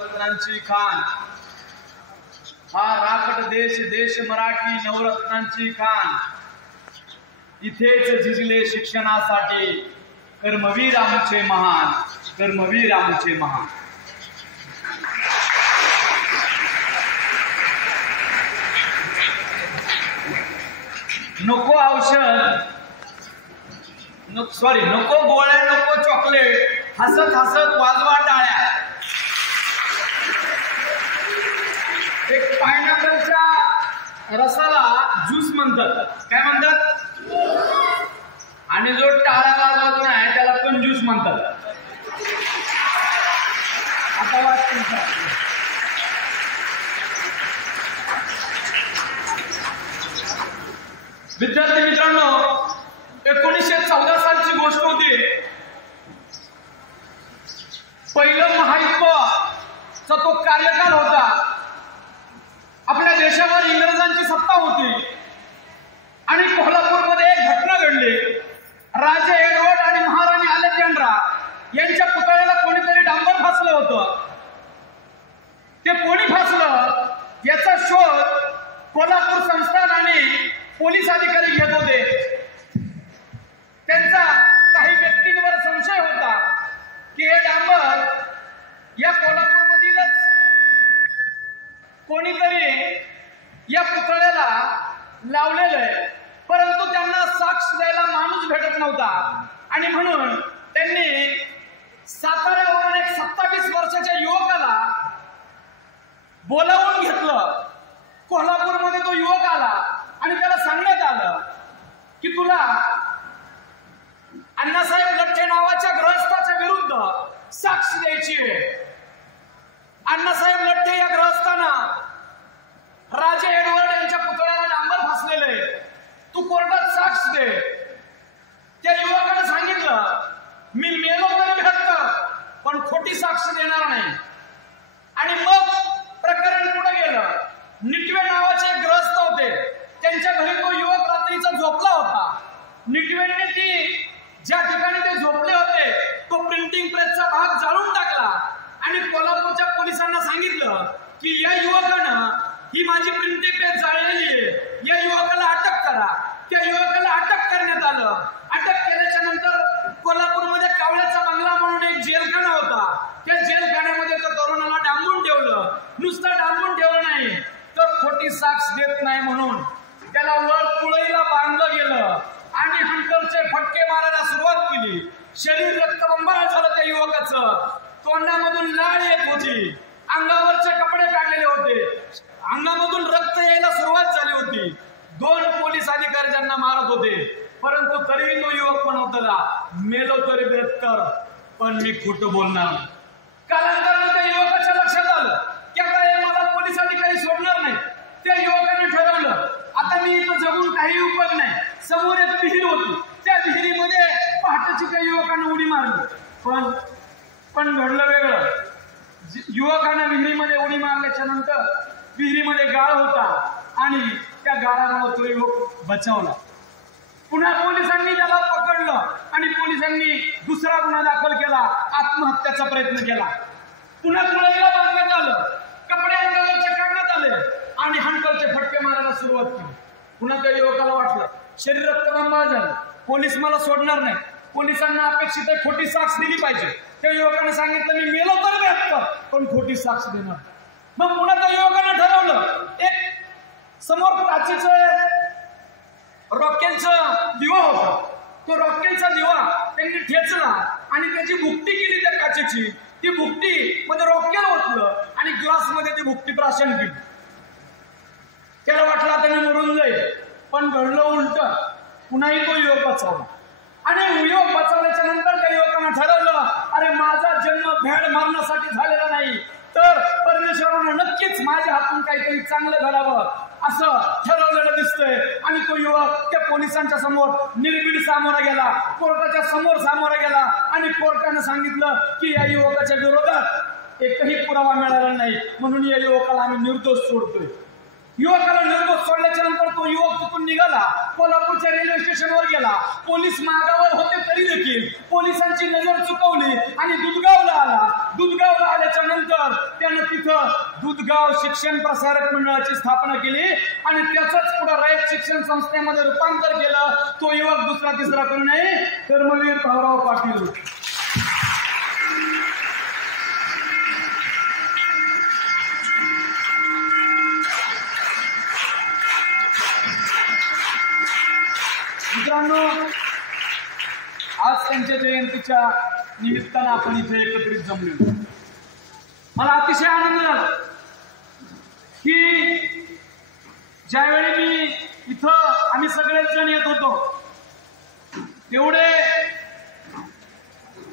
नवरत्नांची खान, हा राकट देश देश मराठी नवरत्नांची खान, इथेच झिजले शिक्षणासाठी कर्मवीर आमचे महान, कर्मवीर आमचे महान. नको औषध, नको गोळ्या, नको चॉकलेट, हसत हसत वाजवा टाळ्या. एक पायनॅपलच्या रसाला ज्यूस म्हणतात. काय म्हणतात? आणि जो टाळ्या वाजवत नाही त्याला कंजूस म्हणतात. आता वाजत विद्यार्थी मित्रांनो, 1914 सालची गोष्ट होती. पहिलं महायुद्धाचा तो कार्यकाल होता. आपल्या देशावर इंग्रजांची सत्ता होती आणि कोल्हापूरमध्ये एक घटना घडली. राजे एडवर्ड आणि महाराणी अलेक्झांड्रा यांच्या पुतळ्याला कोणीतरी डांबर फासलं होतं. ते कोणी फासलं याचा शोध कोल्हापूर संस्थान आणि पोलीस अधिकारी घेत होते. त्यांचा काही व्यक्तींवर संशय होता की हे डांबर या कोल्हापूरमधीलच कोणीतरी या पुतळ्याला लावलेलं आहे, परंतु त्यांना साक्ष द्यायला माणूस भेटत नव्हता. आणि म्हणून त्यांनी साताऱ्यावरून एक 27 वर्षाच्या युवकाला बोलावून घेतलं. कोल्हापूरमध्ये तो युवक आला आणि त्याला सांगण्यात आलं की तुला अण्णासाहेब लठ्ठे नावाच्या गृहस्थाच्या विरुद्ध साक्ष द्यायची आहे. अण्णासाहेब लठ्ठे या गृहस्थानं राजे एडवर्ड यांच्या पुतळ्याला डांबर फासलेले आहे, तू कोर्टात साक्ष दे. त्या युवकाने सांगितलं, मी मेलो तरी हक्क, पण खोटी साक्ष देणार नाही. आणि मग प्रकरण पुढे गेलं. निटवे नावाचे एक गृहस्थ होते, त्यांच्या घरी तो युवक रात्रीचा झोपला होता. निटवेने ती ज्या ठिकाणी ते झोपले होते तो प्रिंटिंग प्रेसचा भाग जाळून टाकला आणि कोल्हापूरच्या पोलिसांना सांगितलं की या युवकानं ही माझी प्रिंटिंग प्रेस जाळलेली आहे, या युवकाला अटक करा. त्या युवकाला अटक करण्यात आलं. अटक केल्याच्या नंतर कोल्हापूरमध्ये कावळ्याचा बंगला म्हणून एक जेलखाना होता. त्या जेलखान्यामध्ये त्या तरुणाला डांबून ठेवलं. नुसतं डांबून ठेवलं नाही तर खोटी साक्ष देत नाही म्हणून त्याला वर तुळईला बांधलं गेलं आणि हंटरचे फटके मारायला सुरुवात केली. शरीर रक्तबंबाळ झालं त्या युवकाचं. तोंडामधून लाळ येत होती, अंगावरचे कपडे काढलेले होते, अंगामधून रक्त यायला सुरुवात झाली होती. 2 पोलीस अधिकारी त्यांना मारत होते, परंतु तरीही तो युवक म्हणत होता, मेलो तरी बेहत्तर, पण मी खोटं बोलणार. कालांतराने त्या युवकाच्या लक्षात आलं की आता मला पोलीस अधिकारी सोडणार नाही. त्या युवकाने ठरवलं, आता मी इथं जगून काही उपयोग नाही. समोर एक विहीर होती, त्या विहिरीमध्ये पहाटेची त्या युवकाने उडी मारली. पण घडलं वेगळं. युवकाने विहिरीमध्ये उडी मारल्याच्या नंतर विहिरीमध्ये गाळ होता आणि त्या गाळाला तो युवक बचावला. पुन्हा पोलिसांनी त्याला पकडलं आणि पोलिसांनी दुसरा गुन्हा दाखल केला, आत्महत्याचा प्रयत्न केला. पुन्हा तुळईला बांधण्यात आलं, कपडे अंगावरचे काढण्यात आले आणि हंटरचे फटके मारायला सुरुवात केली. पुन्हा त्या युवकाला वाटलं शरीर रक्तबंबाळ झालं, पोलीस मला सोडणार नाही, पोलिसांना अपेक्षित आहे खोटी साक्ष दिली पाहिजे. त्या युवकाने सांगितलं, मी मेलो तर बेहत्तर, पण खोटी साक्ष देणार. मग पुन्हा त्या युवकाने ठरवलं, एक समोर काचेचं रॉकेलचा दिवा होता, तो रॉकेलचा दिवा त्यांनी ठेचला आणि त्याची भुकटी केली त्या काचेची. ती भुकटी मध्ये रॉकेल ओतलं आणि ग्लास मध्ये ती भुकटी प्राशन केली. त्याला वाटलं आता मी मरून जाईल, पण घडलं उलट. पुन्हाही तो युवक बचावला आणि युवक बचावल्याच्या नंतर त्या युवकानं ठरवलं, अरे माझा जन्म भेड मारण्यासाठी झालेला नाही, तर परमेश्वरानं नक्कीच माझ्या हातून काहीतरी चांगलं घडावं असं ठरवलेलं दिसतंय. आणि तो युवक त्या पोलिसांच्या समोर निर्भीड सामोरा गेला, कोर्टाच्या समोर सामोरा गेला आणि कोर्टानं सांगितलं की या युवकाच्या विरोधात एकही पुरावा मिळाला नाही, म्हणून या युवकाला आम्ही निर्दोष सोडतोय. युवकाला निर्दोष सोडल्याच्या नंतर तो युवक तिथून निघाला, कोल्हापूरच्या रेल्वे स्टेशनवर गेला. पोलीस मागावर होते तरी देखील पोलिसांची नजर चुकवली आणि दुधगावला आला. दुधगावला आल्याच्या नंतर त्यानं तिथं दुधगाव शिक्षण प्रसारक मंडळाची स्थापना केली आणि त्याचंच पुढे रयत शिक्षण संस्थेमध्ये रूपांतर केलं. तो युवक दुसरा तिसरा करू नये धर्मवीर भाऊराव पाटील. मित्रांनो, आज त्यांच्या जयंतीच्या निमित्तानं आपण इथे एकत्रित जमलो. मला अतिशय आनंद झाला की ज्यावेळी मी इथं आम्ही सगळेच जण येत होतो तेवढे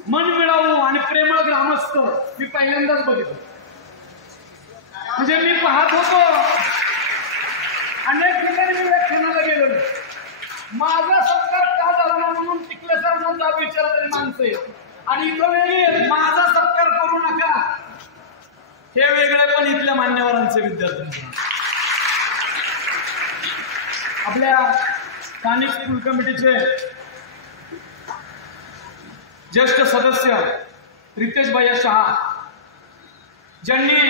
मन मिळावू आणि प्रेमळ ग्रामस्थ मी पहिल्यांदाच बघितलं. म्हणजे मी पाहत होतो अनेक ठिकाणी मी व्याख्यानाला गेलो, माझा सत्कार का झाला ना म्हणून टिकले सरांचा विचारणारी माणसं आहेत आणि इथं वेगळी माझा सत्कार करू नका हे वेगळे पण इथल्या मान्यवरांचे विद्यार्थी. आपल्या स्थानिक स्कूल कमिटीचे ज्येष्ठ सदस्य रितेश भैया शहा ज्यांनी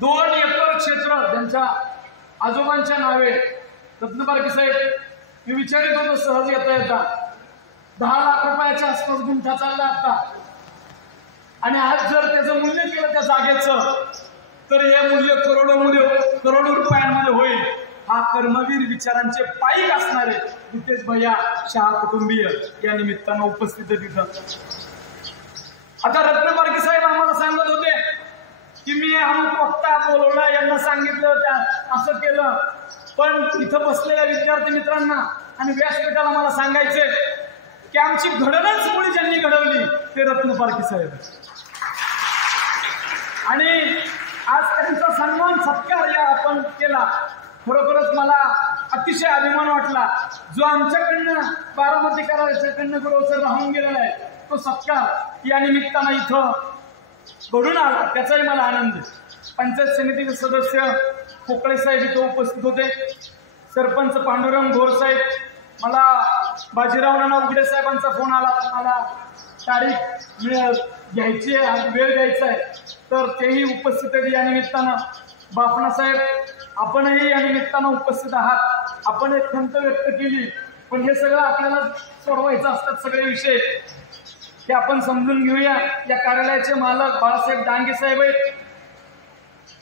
2 एकर क्षेत्र त्यांच्या आजोबांच्या नावे रत्नपारखी साहेब मी विचारित होतो सहज येता येता 10 लाख रुपयाच्या आसपास गुंठा चालला आता आणि आज जर त्याचं मूल्य केलं त्या जागेचं तर हे मूल्य करोडो रुपयांमध्ये होईल. हा कर्मवीर विचारांचे पाईक असणारे रितेश भैया शहा कुटुंबीय या निमित्तानं उपस्थित तिथं. आता रत्नपारखी साहेब आम्हाला सांगत होते की मी अमुक वक्ता बोलवला, यांना सांगितलं त्या असं केलं, पण इथं बसलेल्या विद्यार्थी मित्रांना आणि व्यासपीठाला मला सांगायचे की आमची घडणच मुळी ज्यांनी घडवली ते रत्नपारखी साहेब आणि आज त्यांचा सन्मान सत्कार या आपण केला. खरोखरच मला अतिशय अभिमान वाटला. जो आमच्याकडनं बारामतीकरांच्याकडनं गुरुसर राहून गेलेला आहे तो सत्कार या निमित्तानं इथं घडून आला, त्याचाही मला आनंद. पंचायत समितीचे सदस्य कोकळे साहेब इथं उपस्थित होते, सरपंच पांडुरंग घोर साहेब, मला बाजीराव नाना उघडे साहेबांचा फोन आला, मला तारीख घ्यायची आहे, वेळ द्यायचा आहे, तर तेही उपस्थित आहेत या निमित्तानं. बापना साहेब आपणही या निमित्तानं उपस्थित आहात. आपण एक खंत व्यक्त केली, पण हे सगळं आपल्याला सोडवायचं असतात सगळे विषय, ते आपण समजून घेऊया. या कार्यालयाचे मालक बाळासाहेब डांगे साहेब आहेत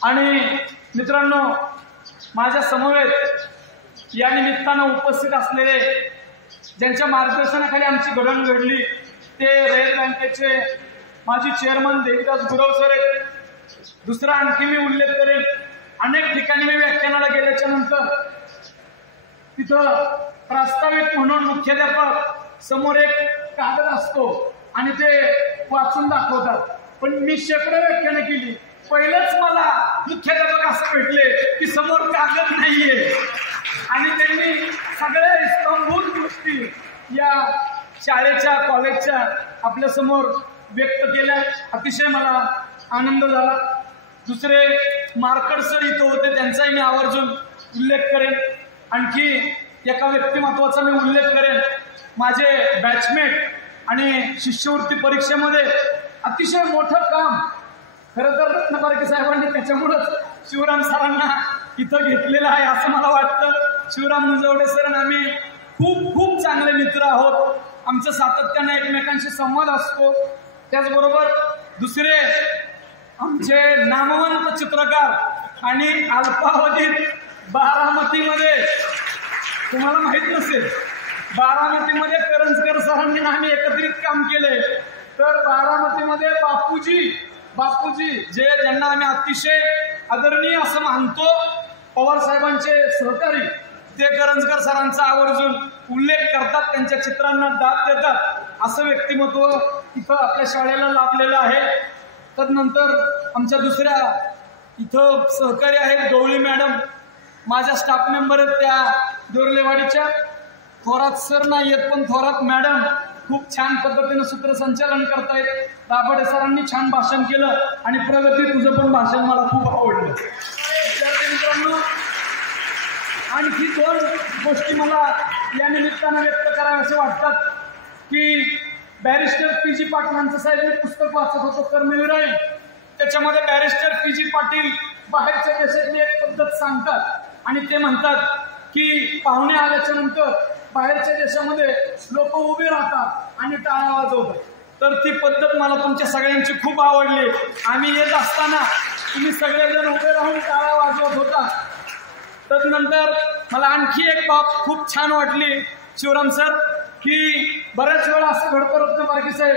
आणि मित्रांनो माझ्या समवेत या निमित्तानं उपस्थित असलेले ज्यांच्या मार्गदर्शनाखाली आमची घडण घडली ते रयत बँकेचे माजी चेअरमन देवीदास गुरव सर आहेत. दुसरा आणखी मी उल्लेख करेन, अनेक ठिकाणी मी व्याख्यानाला गेल्याच्या नंतर तिथं प्रास्ताविक म्हणून मुख्याध्यापक समोर एक कागद असतो आणि ते वाचून दाखवतात, पण मी शेकडो व्याख्यानं केली, पहिलंच मला मुख्याध्यापक असं भेटले की समोर कागद नाहीये आणि त्यांनी सगळ्या स्तंभूत गोष्टी या शाळेच्या कॉलेजच्या आपल्या समोर व्यक्त केल्या. अतिशय मला आनंद झाला. दुसरे मार्कड सर इथं होते, त्यांचाही मी आवर्जून उल्लेख करेन. आणखी एका व्यक्तिमत्वाचा मी उल्लेख करेन, माझे बॅचमेट आणि शिष्यवृत्ती परीक्षेमध्ये अतिशय मोठं काम खरं तर रत्नपारखी साहेबांनी त्याच्यामुळंच शिवराम सरांना इथं घेतलेलं आहे असं मला वाटतं. शिवराम मुंजवडे सर आणि आम्ही खूप खूप चांगले मित्र आहोत. आमचं सातत्याने एकमेकांशी संवाद असतो. त्याचबरोबर दुसरे आमचे नामवंत चित्रकार आणि अल्पावधीत बारामतीमध्ये तुम्हाला माहित नसेल, बारामतीमध्ये करंजकर सरांनी आम्ही एकत्रित काम केले, तर बारामतीमध्ये बापूजी जे ज्यांना आम्ही अतिशय आदरणीय असं मानतो, पवार साहेबांचे सहकारी, ते करंजकर सरांचा आवर्जून उल्लेख करतात, त्यांच्या चित्रांना दाद देतात. असं व्यक्तिमत्व इथं आपल्या शाळेला लाभलेलं आहे. तदनंतर आमच्या दुसऱ्या इथं सहकारी आहेत गवळी मॅडम, माझ्या स्टाफ मेंबर आहेत त्या दोरलेवाडीच्या. थोरात सर नाही आहेत पण थोरात मॅडम खूप छान पद्धतीनं सूत्रसंचालन करतायत. दाभाडे सरांनी छान भाषण केलं आणि प्रगती तुझं पण भाषण मला खूप आवडलं. विद्यार्थी मित्रांनो, आणखी दोन गोष्टी मला या निमित्तानं व्यक्त कराव्यासे वाटतात की बॅरिस्टर पी.जी. पाटलांचं साहेब मी पुस्तक वाचत होतो कर्मवीर आहे. त्याच्यामध्ये बॅरिस्टर पी.जी. पाटील बाहेरच्या देशातली एक पद्धत सांगतात आणि ते म्हणतात की पाहुणे आल्याच्या नंतर बाहेरच्या देशामध्ये लोक उभे राहतात आणि टाळ्या वाजवतात. तर ती पद्धत मला तुमच्या सगळ्यांची खूप आवडली. आम्ही येत असताना तुम्ही सगळेजण उभे राहून टाळ्या वाजवत होता. तदनंतर मला आणखी एक बाब खूप छान वाटली शिवराम सर की बऱ्याच वेळा असं घडतं रत्न पारखी साहेब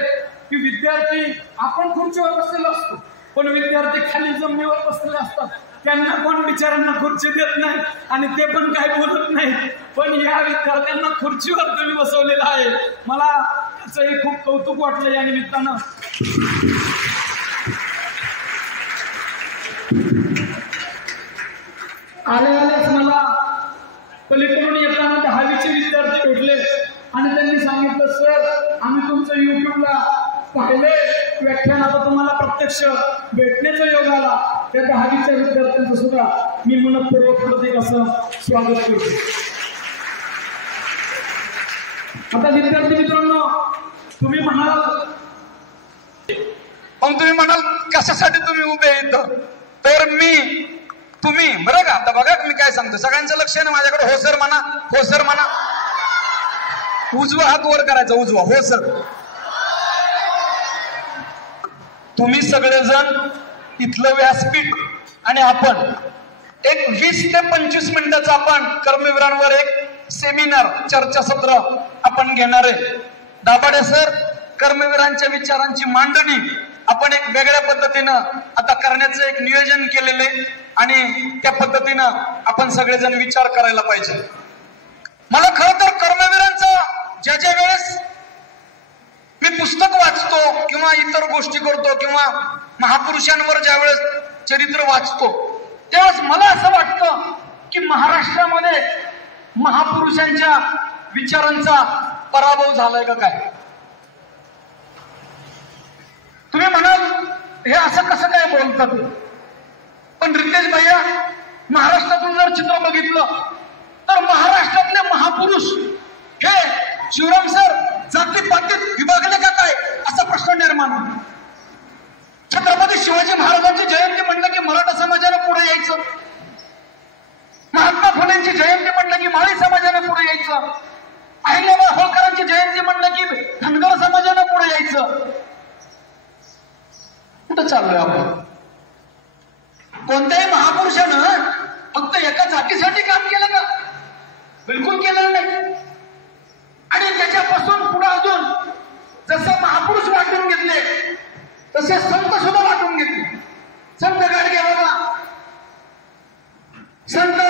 की विद्यार्थी आपण खुर्चीवर बसलेलो असतो पण विद्यार्थी खाली जमिनीवर बसलेले असतात. त्यांना कोण बिचाऱ्यांना खुर्ची देत नाही आणि ते पण काय बोलत नाही. पण या विद्यार्थ्यांना खुर्चीवर तुम्ही बसवलेलं आहे. मला त्याचंही खूप कौतुक वाटलं या निमित्तानं. आल्याच मला पलीकडून येताना 10वीचे विद्यार्थी भेटले आणि त्यांनी सांगितलं सर आम्ही तुमचं युट्यूबला पाहिले व्याख्यान आता तुम्हाला प्रत्यक्ष भेटण्याचा योग आला. त्या 10वीच्या विद्यार्थ्यांचं सुद्धा मी मनपूर्वक प्रत्येक असं स्वागत करतो. आता विद्यार्थी मित्रांनो तुम्ही म्हणाल तुम्ही म्हणाल कशासाठी तुम्ही उभे इथं तर मी तुम्ही बरं का आता बघा मी काय सांगतो सगळ्यांचं लक्ष आहे ना माझ्याकडे. हो सर म्हणा हो सर म्हणा. उजवा हात वर करायचा उजवा हो सर. तुम्ही सगळेजण इथलं व्यासपीठ आणि आपण एक 20 ते 25 मिनिटाचं आपण कर्मवीरांवर एक सेमिनार चर्चासत्र आपण घेणार आहे. दाभाडे सर कर्मवीरांच्या विचारांची मांडणी आपण एक वेगळ्या पद्धतीनं आता करण्याचं एक नियोजन केलेलं आहे आणि त्या पद्धतीनं आपण सगळेजण विचार करायला पाहिजे. मला खरं तर कर्मवीरांचा ज्या वेळेस मी पुस्तक वाचतो किंवा इतर गोष्टी करतो किंवा महापुरुषांवर ज्या वेळेस चरित्र वाचतो त्यावेळेस मला असं वाटतं की महाराष्ट्रामध्ये महापुरुषांच्या विचारांचा पराभव झालाय का काय. तुम्ही म्हणाल हे असं कसं काय बोलतात पण रितेश भैया महाराष्ट्रातून जर चित्र बघितलं तर महाराष्ट्रातले महापुरुष हे शिवराम सर जातीपातीत विभागले का काय असा प्रश्न निर्माण होतो. छत्रपती शिवाजी महाराजांची जयंती म्हणलं की मराठा समाजाने पुढे यायचं. महात्मा फुलेंची जयंती म्हणलं की माळी समाजाने पुढे यायचं. अहिल्याबाई होळकरांची जयंती म्हणलं की धनगर समाजाने पुढे यायचं. कुठं चाललोय आपण. कोणत्याही महापुरुषानं फक्त एका जातीसाठी काम केलं का बिलकुल केलं नाही. आणि त्याच्यापासून पुढे अजून जसं महापुरुष वाटून घेतले तसे संत सुद्धा वाटून घेतले. संत गाडगे बाबा संत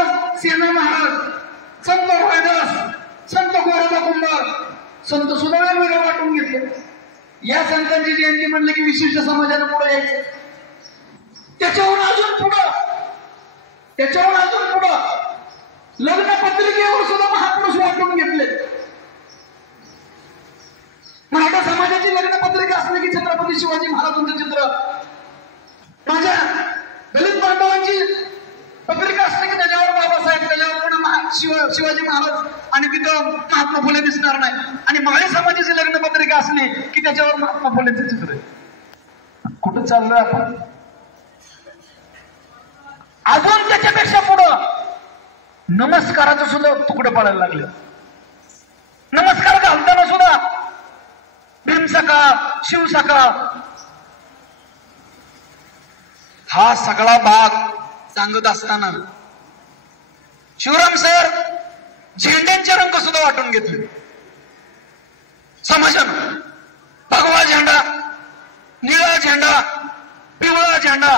सेना महाराज संत रोहिदास संत गोरोबा कुंभार संत सुद्धा वेगवेगळे वाटून घेतले. या संतांची जयंती म्हणलं की विशिष्ट समाजाने पुढे यायचं. त्याच्याहून अजून पुढं लग्न पत्रिकेवर सुद्धा महापुरुष वाटून घेतले. मराठा समाजाची लग्न पत्रिका असली की छत्रपती शिवाजी महाराजांचं चित्र. माझ्या दलित बांधवांची पत्रिका असली की त्याच्यावर बाबासाहेब त्याच्यावर पुन्हा शिवाजी महाराज आणि तिथं महात्मा फुले दिसणार नाही. आणि माळी समाजाची लग्न पत्रिका असली की त्याच्यावर महात्मा फुलेंचं चित्र आहे. कुठं चाललोय आपण. अजून त्याच्यापेक्षा पुढं नमस्काराचं सुद्धा तुकडं पडायला लागले. नमस्कार घालताना सुद्धा भीमसखा शिवसखा हा सगळा भाग सांगत असताना शिवराम सर झेंड्यांचे रंग सुद्धा वाटून घेतले समाजानं. भगवा झेंडा निळा झेंडा पिवळा झेंडा.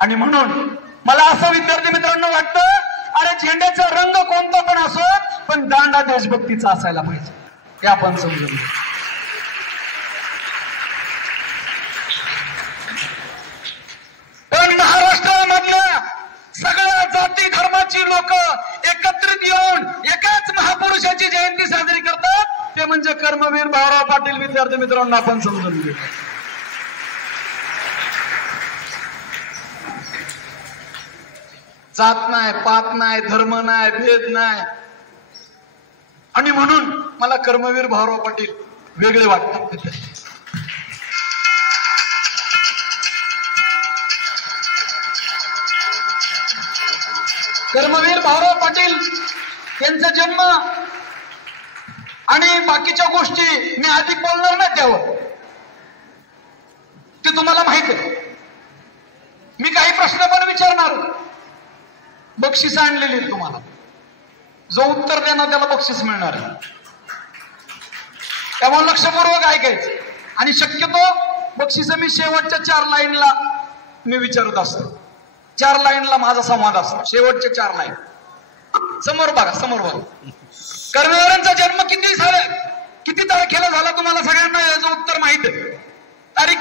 आणि म्हणून मला असं विद्यार्थी मित्रांनो वाटतं अरे झेंड्याचा रंग कोणता पण असो पण दांडा देशभक्तीचा असायला पाहिजे हे आपण समजून घेऊ. पण महाराष्ट्रामधल्या सगळ्या जाती धर्माची लोक एकत्रित येऊन एकाच महापुरुषाची जयंती साजरी करतात ते म्हणजे कर्मवीर भाऊराव पाटील. विद्यार्थी मित्रांनो आपण समजून घेऊ. जात नाही, पात नाही, धर्म नाही, भेद नाही. आणि म्हणून मला कर्मवीर भाऊराव पाटील वेगळे वाटतात. कर्मवीर भाऊराव पाटील यांचा जन्म आणि बाकीच्या गोष्टी मी अधिक बोलणार नाही त्यावर, ते तुम्हाला माहित आहे. मी काही प्रश्न पण विचारणार, बक्षीस आणलेली तुम्हाला, जो उत्तर देणार त्याला बक्षीस मिळणार आहे. त्यामुळे लक्षपूर्वक ऐकायचं. आणि शक्यतो बक्षीस मी शेवटच्या 4 लाईनला मी विचारत असतो. 4 लाईनला माझा संवाद असतो, शेवटच्या 4 लाईन. समोर बघा, समोर बघा. कर्मवीरांचा जन्म किती तारखेला झाला तुम्हाला सगळ्यांना याचं उत्तर माहित आहे. तारीख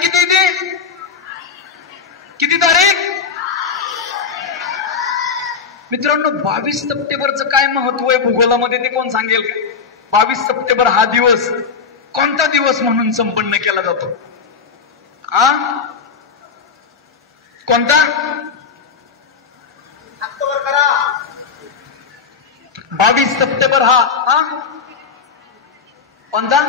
किती तारीख मित्रांनो? 22 सप्टेंबरचं काय महत्व आहे भूगोलामध्ये ते कोण सांगेल का? 22 सप्टेंबर हा दिवस कोणता दिवस म्हणून संपन्न केला जातो? कोणता? 22 सप्टेंबर हा कोणता?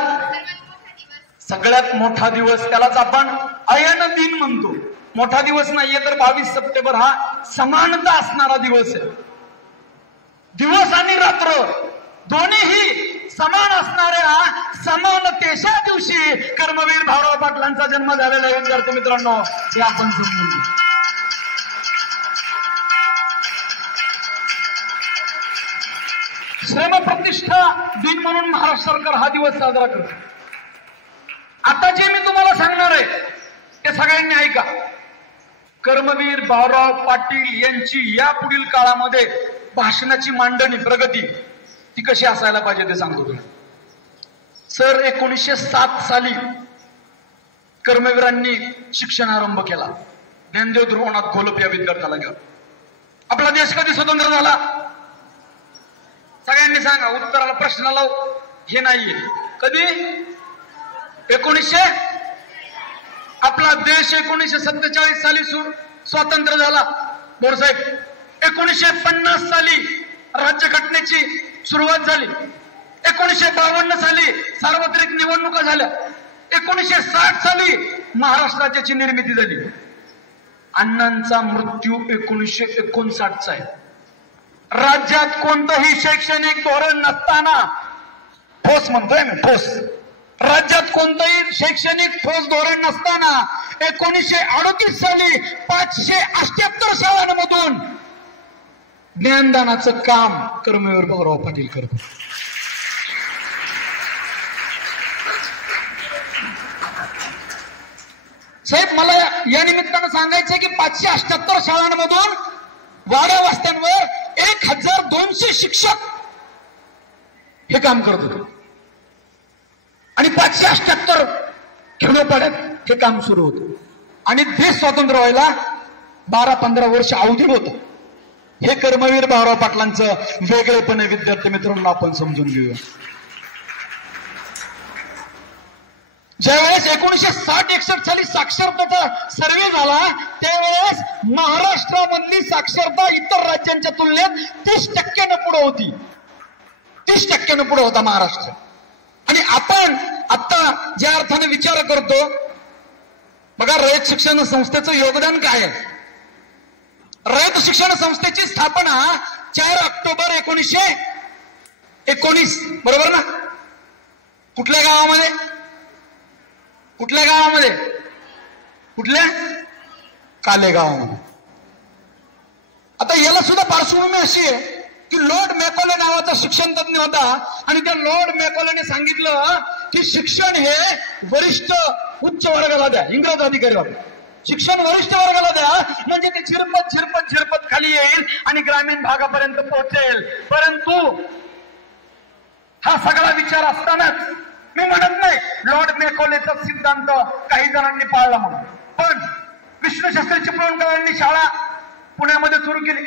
सगळ्यात मोठा दिवस, त्यालाच आपण अयन दिन म्हणतो. मोठा दिवस नाहीये तर 22 सप्टेंबर हा समानता असणारा दिवस आहे. दिवस आणि रात्र दोन्हीही समान असणाऱ्या समानतेच्या दिवशी कर्मवीर भाऊराव पाटलांचा जन्म झालेला आहे. विद्यार्थी मित्रांनो, हे आपण समजून घेऊ. श्रमप्रतिष्ठा दिन म्हणून महाराष्ट्र सरकार हा दिवस साजरा करते. आता जे मी तुम्हाला सांगणार आहे ते सगळ्यांनी ऐका. कर्मवीर भाऊराव पाटील यांची या पुढील काळामध्ये भाषणाची मांडणी, प्रगती ती कशी असायला पाहिजे ते सांगतो तुम्ही. सर 1907 साली कर्मवीरांनी शिक्षण आरंभ केला, ज्ञानदेव ध्रुवनाथ घोलप या विद्यार्थ्याला घेऊन. आपला देश कधी स्वतंत्र झाला? सगळ्यांनी सांगा, उत्तराला प्रश्नाला हे नाहीये. कधी? 1900. आपला देश 1947 साली स्वातंत्र्य झाला. बोरसाहेब 1950 साली राज्यघटनेची सुरुवात झाली. 1952 साली सार्वत्रिक निवडणुका झाल्या. 1960 साली महाराष्ट्र राज्याची निर्मिती झाली. अण्णांचा मृत्यू 1959 आहे. राज्यात कोणतंही शैक्षणिक धोरण नसताना, ठोस म्हणतोय मी, ठोस, राज्यात कोणतंही शैक्षणिक ठोस धोरण नसताना 1938 साली 578 शाळांमधून ज्ञानदानाचं काम कर्मवीर भाऊराव पाटील करतो. साहेब मला या निमित्तानं सांगायचंय की 578 शाळांमधून वाड्या वस्त्यांवर 1200 शिक्षक हे काम करत होते. आणि 578 खेडोपाड्यात हे काम सुरू होतं. आणि देश स्वतंत्र व्हायला 12-15 वर्ष अवधी होतं. हे कर्मवीर भाऊराव पाटलांचं वेगळेपणे विद्यार्थी मित्रांनो आपण समजून घेऊया. ज्यावेळेस 1960-61 साली साक्षरतेचा सर्वे झाला त्यावेळेस महाराष्ट्रामधली साक्षरता इतर राज्यांच्या तुलनेत 30% पुढे होती. 30% पुढे होता महाराष्ट्र. आणि आपण आता ज्या अर्थाने विचार करतो बघा, रयत शिक्षण संस्थेचं योगदान काय आहे? रयत शिक्षण संस्थेची स्थापना 4 ऑक्टोबर 1919, बरोबर ना? कुठल्या गावामध्ये? कुठल्या? कालेगावामध्ये. आता याला सुद्धा पार्श्वभूमी अशी आहे की लॉर्ड मॅकॉले नावाचा शिक्षण तज्ञ होता आणि त्या लॉर्ड मॅकॉलेने सांगितलं की शिक्षण हे वरिष्ठ उच्च वर्गाला द्या. इंग्रज अधिकारी होते. शिक्षण वरिष्ठ वर्गाला द्या म्हणजे ते झिरपत खाली येईल आणि ग्रामीण भागापर्यंत पोहोचेल. परंतु हा सगळा विचार असतानाच मी म्हणत नाही लॉर्ड मॅकॉलेचा सिद्धांत काही जणांनी पाळला म्हणून, पण विष्णूशास्त्री चिपळूणकरांनी शाळा पुण्यामध्ये सुरू केली.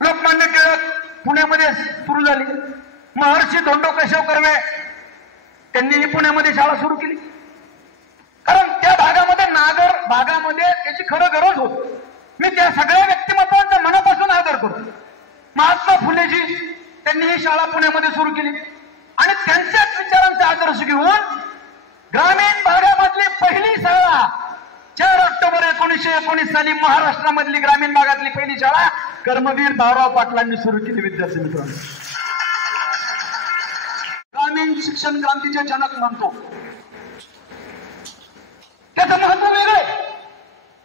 लोकमान्य टिळक पुण्यामध्ये सुरू झाली. महर्षी धोंडो केशव कर्वे त्यांनी पुण्यामध्ये शाळा सुरू केली. कारण त्या भागामध्ये नागर भागामध्ये त्याची खरं गरज होती. मी त्या सगळ्या व्यक्तिमत्वांचा मनापासून आदर करतो. महात्मा फुलेजी त्यांनी ही शाळा पुण्यामध्ये सुरू केली आणि त्यांच्याच विचारांचा आदर्श घेऊन ग्रामीण भागामधली पहिली शाळा 4 ऑक्टोबर 1919 साली महाराष्ट्रामधली ग्रामीण भागातली पहिली शाळा कर्मवीर भाऊराव पाटलांनी सुरू केली. विद्यार्थी मित्रांनो, ग्रामीण शिक्षण क्रांतीचे जनक म्हणतो. त्याचं महत्व वेगळं.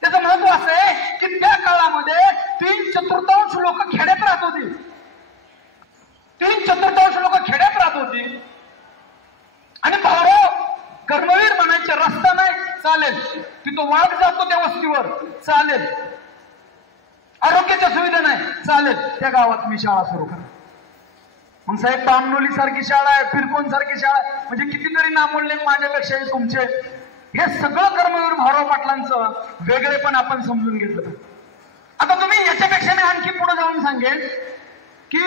त्याचं महत्व असं आहे की त्या काळामध्ये 3/4 लोक खेड्यात राहत होती. 3/4 लोक खेड्यात राहत होती आणि भाऊराव कर्मवीर म्हणायचे रस्ता नाही चालेल, तिथं वाघ जातो त्या वस्तीवर चालेल, आरोग्याच्या सुविधा नाही चालेल, त्या गावात मी शाळा सुरू करा. मग साहेब बामनोली सारखी शाळा आहे, फिरकोन सारखी शाळा, म्हणजे कितीतरी नामोल्लेख माझ्यापेक्षाही तुमचे. हे सगळं कर्मवीर भाऊराव पाटलांचं वेगळेपण आपण समजून घेतलं. आता तुम्ही याच्यापेक्षा मी आणखी पुढे जाऊन सांगेन की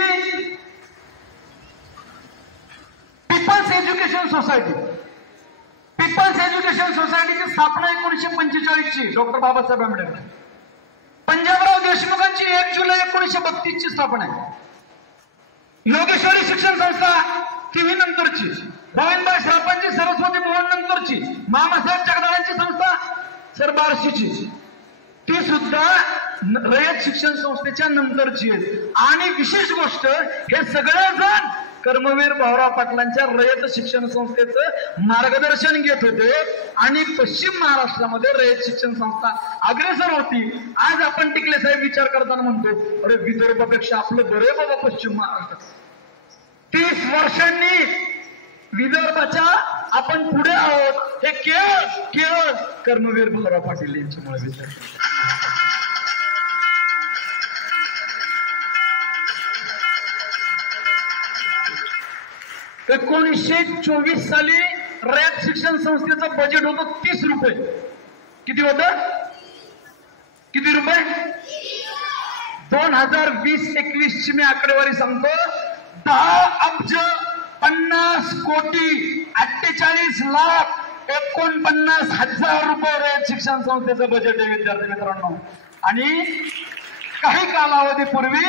people's education society, people's education सोसायटीची स्थापना 1945 ची डॉक्टर बाबासाहेब आंबेडकर. पंजाबराव देशमुखांची 1 जुलै 1932 ची स्थापना आहे. योगेश्वरी शिक्षण संस्था ती नंतरची, गोविंदभाई श्रापांची सरस्वती भुवन नंतरची, मामासाहेब जगदाळांची संस्था सर बार्शीची, ती सुद्धा रयत शिक्षण संस्थेच्या नंतरची आहे. आणि विशेष गोष्ट हे सगळेजण कर्मवीर भाऊराव पाटलांच्या रयत शिक्षण संस्थेचं मार्गदर्शन घेत होते आणि पश्चिम महाराष्ट्रामध्ये रयत शिक्षण संस्था अग्रेसर होती. आज आपण टिकले साहेब विचार करताना म्हणतो अरे विदर्भापेक्षा आपलं बरे बाबा पश्चिम महाराष्ट्र. 30 वर्षांनी विदर्भाच्या आपण पुढे आहोत. हे केवळ कर्मवीर भाऊराव पाटील यांच्यामुळे विचार. 1924 साली रयत शिक्षण संस्थेचं बजेट होतं 30 रुपये. किती होतं? किती रुपये? 2020-21 ची मी आकडेवारी सांगतो. 10 अब्ज 50 कोटी 48,49,000 रुपये रयत शिक्षण संस्थेचं बजेट आहे विद्यार्थी मित्रांनो. आणि काही कालावधीपूर्वी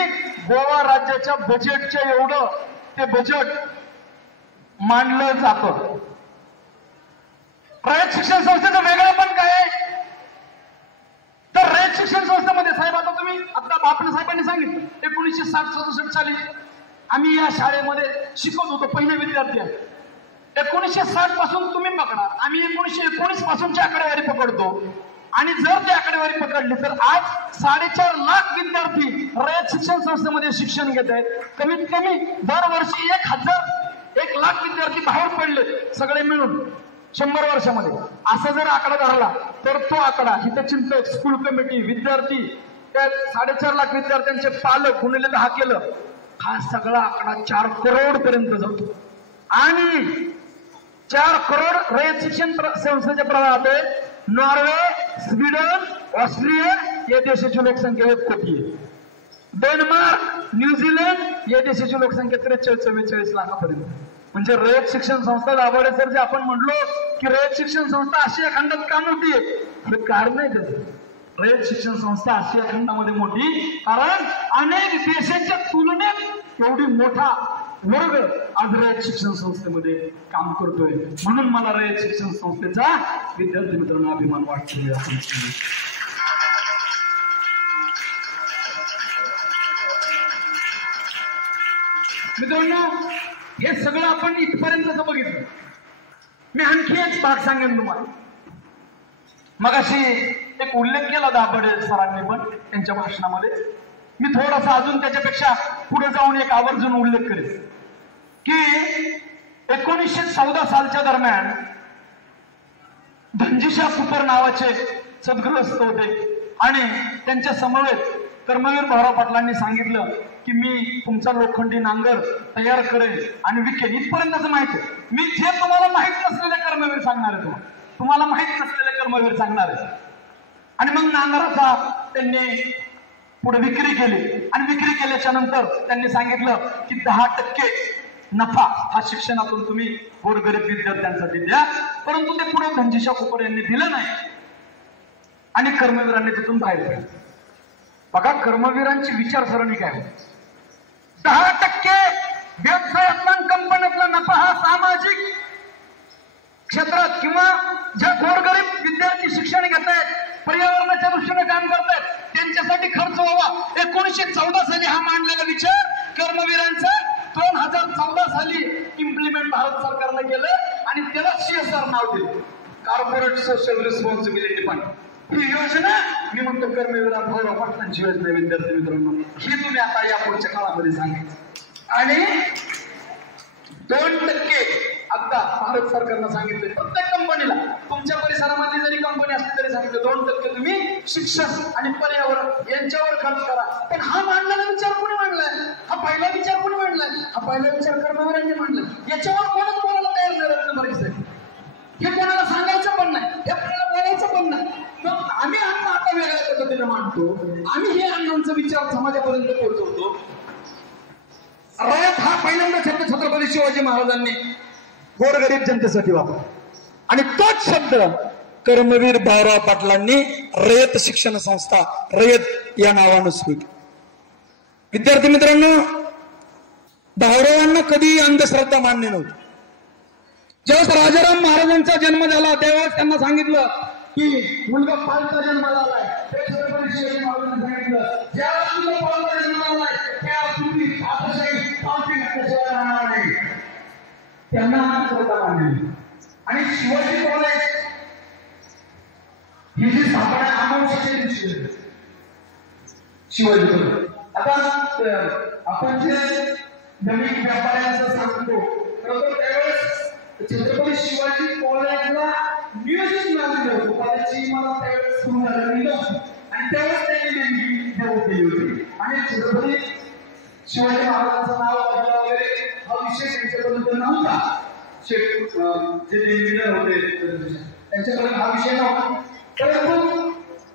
गोवा राज्याच्या बजेटच्या एवढं ते बजेट मांडलं जातं. रयत शिक्षण संस्थेचं वेगळं पण काय? तर रयत शिक्षण संस्थेमध्ये साहेब आता तुम्ही आता बापना साहेबांनी सांगितलं 1960-67 साली आम्ही या शाळेमध्ये शिकवत होतो, पहिले विद्यार्थी आहे. 1960 पासून तुम्ही पकडा, आम्ही 1919 पासूनची आकडेवारी पकडतो. आणि जर ती आकडेवारी पकडली तर आज 4.5 लाख विद्यार्थी रयत शिक्षण संस्थेमध्ये शिक्षण घेत आहेत. कमीत कमी दरवर्षी 1 लाख विद्यार्थी बाहेर पडले सगळे मिळून 100 वर्षामध्ये. असा जर आकडा धरला तर तो आकडा इथं चिंतक, स्कूल कमिटी, विद्यार्थी, त्या 4.5 लाख विद्यार्थ्यांचे पालक गुणिले 10 केलं, हा सगळा आकडा 4 करोड पर्यंत जातो. आणि 4 करोड रयत शिक्षण संस्थेच्या प्रमाणात आहे. नॉर्वे, स्वीडन, ऑस्ट्रिया या देशाची लोकसंख्या 1 कोटी आहे. डेन्मार्क, न्यूझीलंड या देशाची लोकसंख्या 43-44 लाखापर्यंत. म्हणजे रयत शिक्षण संस्था दाभाडे सर जे आपण म्हणलो की रयत शिक्षण संस्था आशिया खंडात का मोठी आहे, हे कारण नाही त्याचं. रयत शिक्षण संस्था आशिया खंडामध्ये मोठी कारण अनेक देशांच्या तुलनेत एवढी मोठा वर्ग आज रयत शिक्षण संस्थेमध्ये काम करतोय. म्हणून मला रयत शिक्षण संस्थेचा विद्यार्थी मित्रांनो अभिमान वाटतो. मित्रांनो हे सगळं आपण इथपर्यंतच बघितलं. मी आणखी एक भाग सांगेन तुम्हाला. मगाशी एक उल्लेख केला दाभाडे सरांनी पण त्यांच्या भाषणामध्ये. मी थोडासा अजून त्याच्यापेक्षा पुढे जाऊन एक आवर्जून उल्लेख करेन की 1914 सालच्या दरम्यान धनजीशा कुपर नावाचे सद्गृहस्थ होते आणि त्यांच्या समवेत कर्मवीर भाऊराव पाटलांनी सांगितलं की मी तुमचा लोखंडी नांगर तयार करेन आणि विकेन. इथपर्यंतच माहिती आहे. मी जे तुम्हाला माहित नसलेले कर्मवीर सांगणार आहे, तुम्हाला माहित नसलेले कर्मवीर सांगणार आहे. आणि मग नांगराचा त्यांनी पुढे विक्री केली आणि विक्री केल्याच्या नंतर त्यांनी सांगितलं की 10% नफा हा शिक्षणातून तुम्ही गोरगरीब विद्यार्थ्यांसाठी द्या. परंतु ते पुढे धनजीशा कुपर यांनी दिलं नाही आणि कर्मवीरांनी तिथून बाहेर पडले. बघा कर्मवीरांची विचारसरणी काय होती. 10% व्यवसायातला कंपन्यातला नफा हा सामाजिक क्षेत्रात किंवा ज्या गोरगरीब विद्यार्थी शिक्षण घेत आहेत, पर्यावरणाच्या दृष्टीने काम करतायत, त्यांच्यासाठी खर्च व्हावा. 1914 साली हा मांडलेला विचार कर्मवीरांचा 2014 साली इम्प्लिमेंट भारत सरकारने केलं आणि त्याला CSR नाव दिलं, कॉर्पोरेट सोशल रिस्पॉन्सिबिलिटी फंड. ही योजना मी म्हणतो कर्मवीरा भाऊराव पाटलांची योजना. विद्यार्थी मित्रांनो, ही तुम्ही आता या पुढच्या काळामध्ये सांगायचं. आणि 2% आता भारत सरकारनं सांगितलं प्रत्येक कंपनीला, तुमच्या परिसरामध्ये जरी कंपनी असली तरी सांगितलं 2% तुम्ही शिक्षण आणि पर्यावरण यांच्यावर खर्च करा. पण हा मांडलेला विचार कोणी मांडलाय? हा पहिला विचार कोणी मांडलाय? हा पहिला विचार कर्मवीरांनी मांडलाय. याच्यावर कोणच कोणाला तयार नाही रत्नमार्ग. हे कोणाला सांगायचं पण नाही, हे कोणाला बोलायचं पण नाही. मग आम्ही अन्न आता वेगळ्या पद्धतीने मांडतो, आम्ही हे अण्णांचा विचार समाजापर्यंत पोहोचवतो. रयत हा पहिल्यांदा शब्द छत्रपती शिवाजी महाराजांनी गोरगरीब जनतेसाठी वापरला आणि तोच शब्द कर्मवीर भाऊराव पाटलांनी रयत शिक्षण संस्था रयत या नावानं सुरू केली. विद्यार्थी मित्रांनो, भाऊरावांना कधी अंधश्रद्धा मान्य नव्हती. ज्यावेळेस राजाराम महाराजांचा जन्म झाला त्यावेळेस त्यांना सांगितलं की मुलगा पालचा जन्म झालाय. छत्रपती शिवाजी महाराजांनी सांगितलं ज्यावेळेस मुलगा पालचा जन्म झालाय त्यावेळेस तुम्ही आताशाही पालखी घातल्याशिवाय राहणार नाही. त्यांना अंधश्रद्धा मान्य नाही. आणि शिवाजी कॉलेज ही जी स्थापना अमावस्येच्या दिवशी झाली, शिवाजी कॉलेज. आता आपण जे नवीन व्यापाऱ्यांचं सांगतो बरोबर, त्यावेळेस छत्रपती शिवाजी कॉलेजला म्युझिक नाव दिलं होतं. कॉलेजची मला त्यावेळेस सुरू झालेली नव्हती आणि त्यावेळेस त्यांनी नेमकी देऊ केली होती. आणि छत्रपती शिवाजी महाराजांचं नाव बदला वगैरे हा विषय त्यांच्यापर्यंत नव्हता. जे लीडर होते त्यांच्यापर्यंत हा विषय नव्हता. परंतु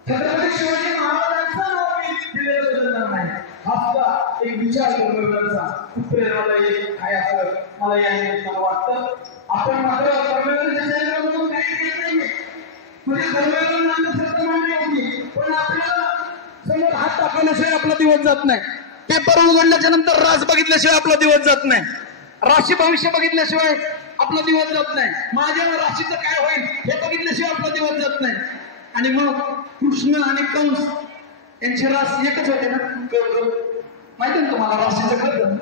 छत्रपती शिवाजी महाराजांचं नाव मी दिलेलं बदलणार नाही. हा सुद्धा एक विचार कर्मवीरांचा खूप प्रेरणादायी आहे असं मला या निमित्तानं वाटतं. आपण मात्र कर्मवीरांच्या चेहऱ्यामधून काही घेत नाहीये. म्हणजे कर्मवीरांना अंधश्रद्धा मान्य होती, पण आपल्याला समोर हात टाकल्याशिवाय आपला दिवस जात नाही. पेपर उघडल्याच्या नंतर रास बघितल्याशिवाय आपला दिवस जात नाही. राशी भविष्य बघितल्याशिवाय आपला दिवस जात नाही. माझ्या राशीचं काय होईल हे बघितल्याशिवाय आपला दिवस जात नाही. आणि मग कृष्ण आणि कंस यांची रास एकच होते ना, माहिती ना तुम्हाला राशीचं कळतं.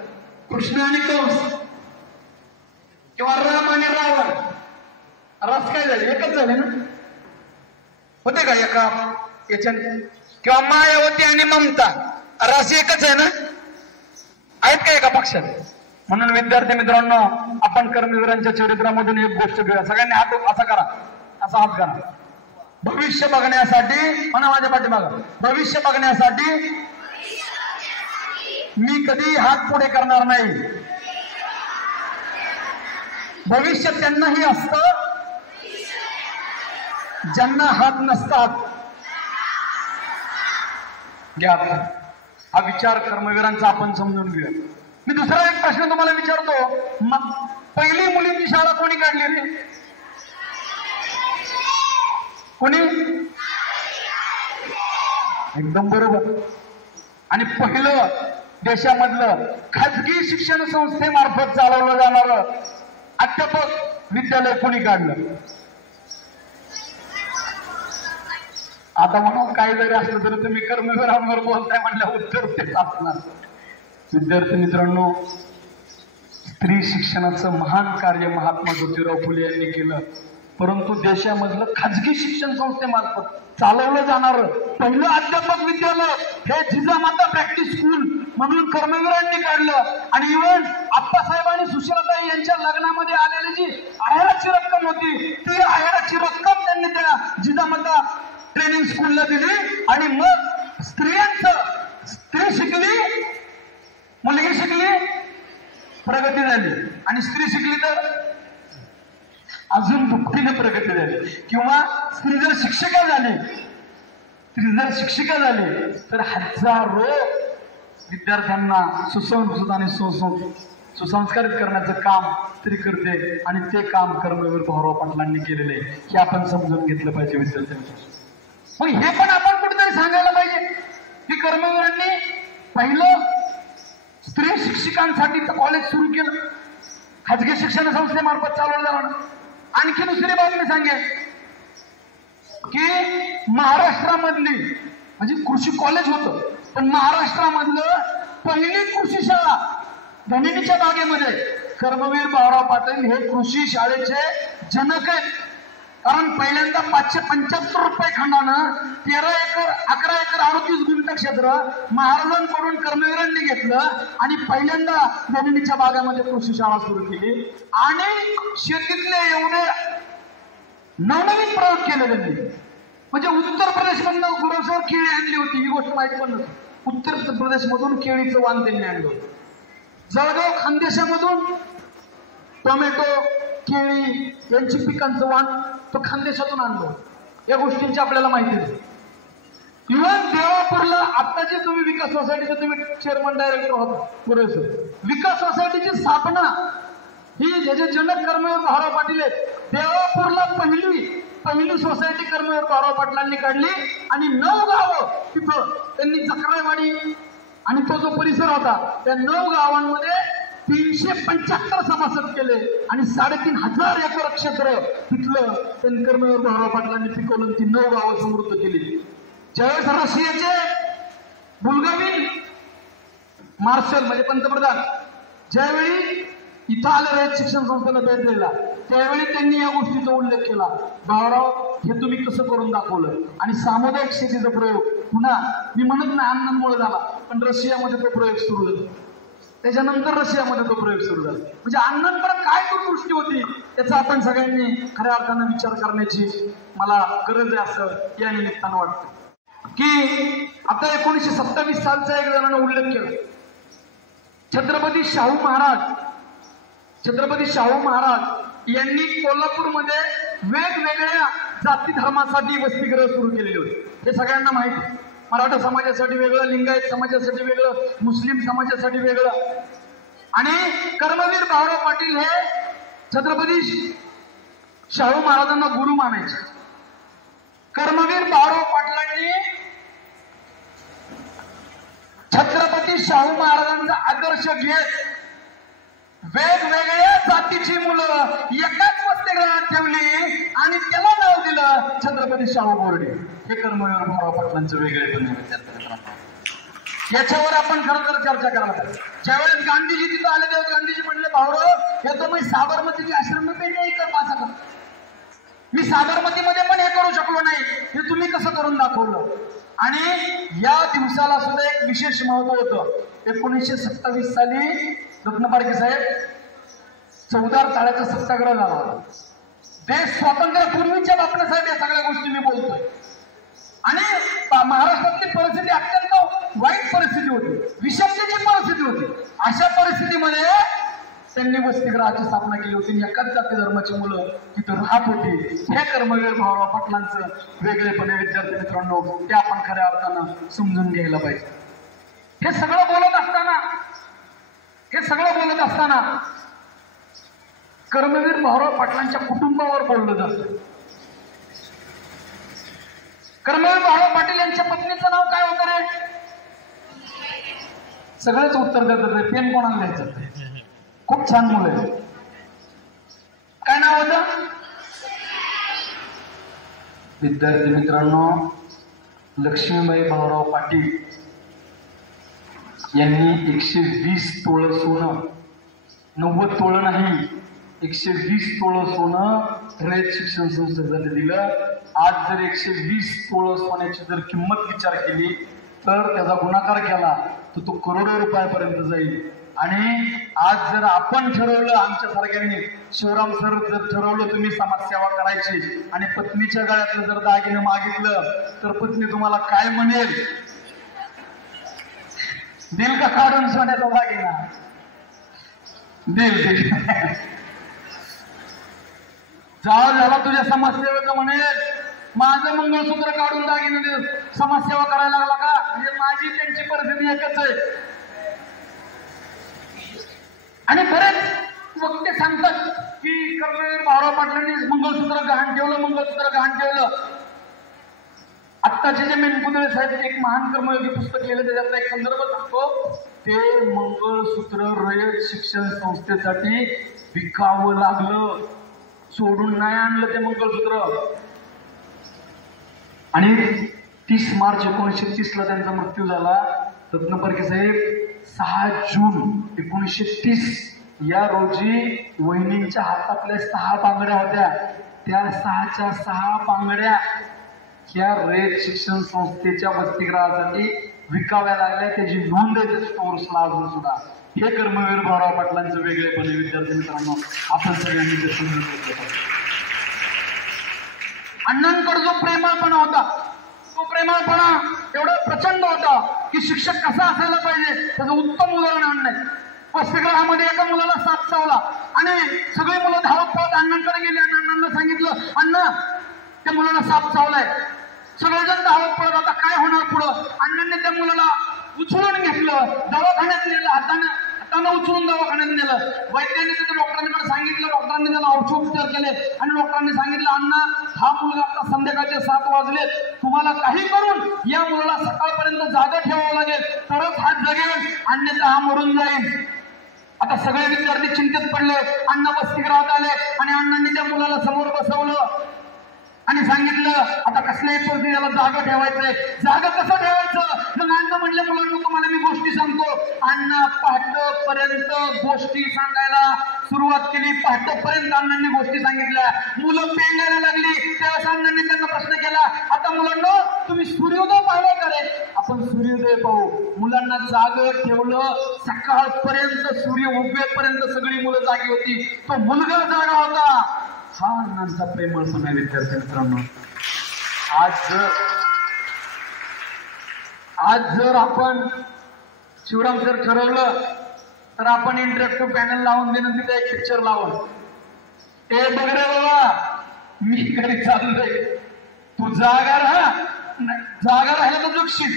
कृष्ण आणि कंस किंवा राम आणि रावण रास काय झाले? एकच झाले ना, होते का एका याच्यात? किंवा मायावती आणि ममता रास एकच आहे ना, आहेत का एका पक्षात? म्हणून विद्यार्थी मित्रांनो, आपण कर्मवीरांच्या चरित्रामधून एक गोष्ट घेऊया. सगळ्यांनी हात असा करा, असा हात करा. भविष्य बघण्यासाठी म्हणा माझ्या पाठीमागं, भविष्य बघण्यासाठी मी कधी हात पुढे करणार नाही. भविष्य त्यांनाही असतं ज्यांना हात नसतात. घ्या हा विचार कर्मवीरांचा आपण समजून घेऊया. मी दुसरा एक प्रश्न तुम्हाला विचारतो, पहिली मुलींची शाळा कोणी काढली रे? कोणी? एकदम बरोबर. आणि पहिलं देशामधलं खाजगी शिक्षण संस्थेमार्फत चालवलं जाणारं अध्यापक विद्यालय कोणी काढलं? आता म्हणून काय जरी असलं तरी तुम्ही कर्मवीरांवर बोलताय म्हणल्या उत्तर तेच असणार. विद्यार्थी मित्रांनो, स्त्री शिक्षणाचं महान कार्य महात्मा ज्योतिराव फुले यांनी केलं. परंतु देशामधलं खाजगी शिक्षण संस्थेमार्फत चालवलं जाणारं पहिलं अध्यापक विद्यालय हे जिजामाता प्रॅक्टिस स्कूल म्हणून कर्मवीरांनी काढलं. आणि इव्हन आप्पासाहेब आणि सुशीलाताई यांच्या लग्नामध्ये आलेली जी आहेराची रक्कम होती, ती आहेराची रक्कम त्यांनी त्या जिजामाता ट्रेनिंग स्कूलला दिली. आणि मग स्त्री शिकली, मुलगी शिकली, प्रगती झाली. आणि स्त्री शिकली तर अजून दुपटीने प्रगती झाली. किंवा स्त्री जर शिक्षिका झाली तर हजारो विद्यार्थ्यांना सुसंस्कृत आणि सुसंस्कारित करण्याचं काम स्त्री करते. आणि ते काम कर्मवीर भाऊराव पाटलांनी केलेले आहे. हे आपण समजून घेतलं पाहिजे विद्यार्थ्यांनी. मग हे पण आपण कुठेतरी सांगायला पाहिजे. की कर्मवीरांनी पहिलं स्त्री शिक्षिकांसाठी कॉलेज सुरू केलं, खाजगी शिक्षण संस्थेमार्फत चालवलं जाणं. आणखी दुसरी बाब मी सांगेन की महाराष्ट्रामधली म्हणजे कृषी कॉलेज होतं, पण महाराष्ट्रामधलं पहिली कृषी शाळा धनिनीच्या बागेमध्ये कर्मवीर भाऊराव पाटील हे कृषी शाळेचे जनक आहेत. कारण पहिल्यांदा 575 रुपये खंडानं 13 एकर 11 एकर 38 गुंठ क्षेत्र महाराजांकडून कर्मवीरांनी घेतलं आणि पहिल्यांदा धनिनीच्या बागेमध्ये कृषी शाळा सुरू केली. आणि शेतीतले एवढे नवनवीन प्रयोग केले त्यांनी. म्हणजे उत्तर प्रदेशमधून गुरुसर केळी आणली होती, ही गोष्ट माहिती पण नव्हती. उत्तर प्रदेशमधून केळीचं वाण त्यांनी आणलं होतं. जळगाव खानदेशामधून टोमॅटो केळी यांची पिकांचं वाण तो खानदेशातून आणलं. या गोष्टींची आपल्याला माहिती आहे. इव्हन देवापूरला आता जे तुम्ही विकास सोसायटीचे तुम्ही चेअरमन डायरेक्टर होता पुरेसर, विकास सोसायटीची स्थापना ही ज्याचे जनक कर्मवीर भाऊराव पाटील आहेत. देवापूरला पहिली सोसायटी कर्मवीर भाऊराव पाटलांनी काढली आणि 9 गावं तिथं त्यांनी जकरावाडी आणि तो जो परिसर होता त्या 9 गावांमध्ये 375 सभासद केले आणि 3,500 एकर क्षेत्र तिथलं त्यांनी कर्मवीर भाऊराव पाटलांनी पिकवलं. ती 9 गावं समृद्ध केली. ज्यावेळेस रशियाचे बुलगावीन मार्शल म्हणजे पंतप्रधान ज्यावेळी इथं आले रयत शिक्षण संस्थेला भेट द्यायला, त्यावेळी त्यांनी या गोष्टीचा उल्लेख केला. भाऊराव हे तुम्ही कसं करून दाखवलं. आणि सामुदायिक शेतीचा प्रयोग पुन्हा मी म्हणत नाही अण्णांमुळे झाला, पण रशियामध्ये तो प्रयोग सुरू झाला. त्याच्यानंतर रशियामध्ये तो प्रयोग सुरू झाला. म्हणजे अण्णांकडे काय दूरदृष्टी होती त्याचा आपण सगळ्यांनी खऱ्या अर्थानं विचार करण्याची मला गरज आहे असं या निमित्तानं वाटतं. की आता 1927 सालचा एक जणांना उल्लेख केला. छत्रपती शाहू महाराज यांनी कोल्हापूरमध्ये वेगवेगळ्या जाती धर्मासाठी वसतिगृह सुरू केलेली होती. हे सगळ्यांना माहिती. मराठा समाजासाठी वेगळं, लिंगायत समाजासाठी वेगळं, मुस्लिम समाजासाठी वेगळं. आणि कर्मवीर भाऊराव पाटील हे छत्रपती शाहू महाराजांना गुरु मानायचे. कर्मवीर भाऊराव पाटलांनी छत्रपती शाहू महाराजांचा आदर्श घेत वेगवेगळ्या जातीची मुलं एकाच वसतिगृहात ठेवली आणि त्याला नाव दिलं छत्रपती शाहू बोर्डे. हे कर्मवीर भाऊराव पाटलांचं वेगळेपण याच्यावर आपण खरं तर चर्चा करायला पाहिजे. ज्यावेळेस गांधीजी तिथं आले तेव्हा गांधीजी म्हणले भाऊराव हे तर मी साबरमतीची आश्रम नाही कर पासा का, मी साबरमतीमध्ये पण हे करू शकलो नाही, हे तुम्ही कसं करून दाखवलं. आणि या दिवसाला सुद्धा एक विशेष महत्व होतं. 1927 साली रत्नपारखे साहेब चौदार ताळ्याचा सत्याग्रह झाला होता. देश स्वातंत्र्यापूर्वीच्या बापण्यासाहेब या सगळ्या गोष्टी मी बोलतोय. आणि महाराष्ट्रातली परिस्थिती अत्यंत वाईट परिस्थिती होती, विषमतेची परिस्थिती होती. अशा परिस्थितीमध्ये त्यांनी वसतिगृहाची स्थापना केली होती. एकाच जाती धर्माची मुलं तिथं राहत होती. हे कर्मवीर भाऊराव पाटलांचं वेगळेपणे विद्यार्थी मित्रांनो ते आपण खऱ्या अर्थानं समजून घ्यायला पाहिजे. हे सगळं बोलत असताना कर्मवीर भाऊराव पाटलांच्या कुटुंबावर बोललं जातं. कर्मवीर भाऊराव पाटील यांच्या पत्नीचं नाव काय होतं रे? सगळेच उत्तर देतात. पेन कोणाला द्यायचं? खूप छान मुलं आहे. काय नाव होतं? विद्यार्थी मित्रांनो लक्ष्मीबाई भाऊराव पाटील यांनी 120 तोळं सोनं, 90 तोळं नाही 120 तोळं सोनं रयत शिक्षण संस्थेसाठी दिलं. आज जर 120 तोळं सोन्याची जर किंमत विचार केली तर त्याचा गुणाकार केला तर तो करोडो रुपयापर्यंत जाईल. आणि आज जर आपण ठरवलं आमच्या सारख्याने शिवराम सर जर ठरवलं तुम्ही समाजसेवा करायची आणि पत्नीच्या गळ्यातलं जर दागिने मागितलं तर पत्नी तुम्हाला काय म्हणेल? दिल का काढून सोन्याचा दागिना? दिल जाव झाला तुझ्या समाजसेवेचं म्हणेल माझं मंगळसूत्र काढून दागिने समाजसेवा करायला लागला का? म्हणजे माझी त्यांची परिस्थिती एकच आहे. आणि बरेच वक्ते सांगतात की कर्मवीर भाऊराव पाटलांनी मंगळसूत्र गहाण ठेवलं. आत्ताचे जे मेनपुतळे साहेब एक महान कर्मयोगी पुस्तक लिहिलं त्याच्यातला एक संदर्भ सांगतो. ते मंगळसूत्र रयत शिक्षण संस्थेसाठी विकावं लागलं, सोडून नाही आणलं ते मंगळसूत्र. आणि 30 मार्च 1930 ला त्यांचा मृत्यू झाला. रत्नपर्के साहेब 6 जून 1930 या रोजी वहिनींच्या हातातल्या 6 बांगड्या होत्या. त्या 6च्या 6 बांगड्या ह्या रयत शिक्षण संस्थेच्या वसतिगृहासाठी विकाव्या लागल्या. त्याची नोंद आहे स्टोर्सला अजून सुद्धा. हे कर्मवीर भाऊराव पाटलांचं वेगळेपणे विद्यार्थी मित्रांनो आपण सगळ्यांनी ते समजून घेतलं. अण्णांकडे जो प्रेमळपणा होता, तो प्रेमळपणा एवढा प्रचंड होता की शिक्षक कसा असायला पाहिजे त्याचं उत्तम उदाहरण अण्णा आहे. वसतिगृहामध्ये एका मुलाला साप चावला आणि सगळी मुलं धावत पळत अण्णांकडे गेली आणि अण्णांना सांगितलं, अण्णा त्या मुलाला साप चावलाय. सगळेजण धावत पळत, आता काय होणार पुढं. अण्णांनी त्या मुलाला उचलून घेतलं, दवाखान्यात नेलं, हाताने उचलून दवाखान्यात नेलं. वैद्याने तिथे डॉक्टरांकडे सांगितलं, डॉक्टरांनी त्याला औषधोपचार केले आणि डॉक्टरांनी सांगितलं, अण्णा हा मुलगा आता संध्याकाळचे 7 वाजले, तुम्हाला काही करून या मुलाला सकाळपर्यंत जागा ठेवावं लागेल, तरच हा जगेल, अन्यथा हा मरून जाईल. आता सगळे विद्यार्थी चिंतेत पडले. अण्णा वसतिगृहात आले आणि अण्णांनी त्या मुलाला समोर बसवलं आणि सांगितलं, आता कसल्याही परिस्थितीला जागा ठेवायचंय. जागा कसं ठेवायचं. मग अण्णा म्हणले, मुलांना तुम्हाला मी गोष्टी सांगतो. अण्णा पहाटेपर्यंत गोष्टी सांगायला सुरुवात केली. पहाटेपर्यंत अण्णांनी गोष्टी सांगितल्या. मुलं पेंगायला लागली. त्यावेळेस अण्णांनी त्यांना प्रश्न केला, आता मुलांना तुम्ही सूर्योदय पाहिला का रे. आपण सूर्योदय पाहू. मुलांना जाग ठेवलं. सकाळपर्यंत सूर्य उगवेपर्यंत सगळी मुलं जागी होती. तो मुलगा जागा होता. हा अण्णांचा प्रेमळपणा विद्यार्थी मित्रांनो. आज जर आपण शिवराम सर ठरवलं तर आपण इंटरॅक्टिव्ह पॅनल लावून देणं, तिथे एक पिक्चर लावून, ते बघ रे बाबा मी घरी चाललोय, तू जागा राहा, जागा राहिला तर जगशील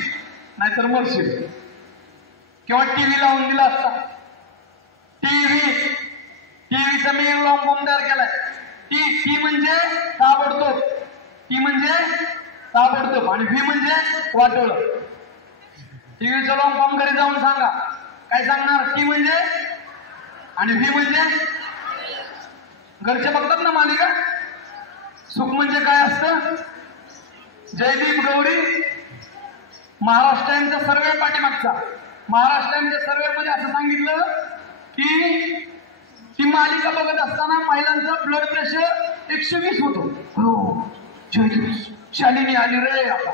नाहीतर मरशील. किंवा टीव्ही लावून दिला असता. टीव्हीचा मी लॉंग बॉम्ब तयार केलाय. टी म्हणजे ताबडतोब, टी म्हणजे ताबडतोब आणि व्ही म्हणजे वाटोळ. टीव्हीचं लॉंग बॉम्ब घरी जाऊन सांगा, काय सांगणार. टी म्हणजे आणि व्ही म्हणजे घरचे बघतात ना मालिका. सुख म्हणजे काय असतं. जयदीप गौरी महाराष्ट्रांचा सर्वे पाठीमागचा, महाराष्ट्रांच्या सर्वेमध्ये असं सांगितलं की ती मालिका बघत असताना महिलांचं ब्लड प्रेशर 120 होतो. हो जयदीप शालिनी आली रे, आता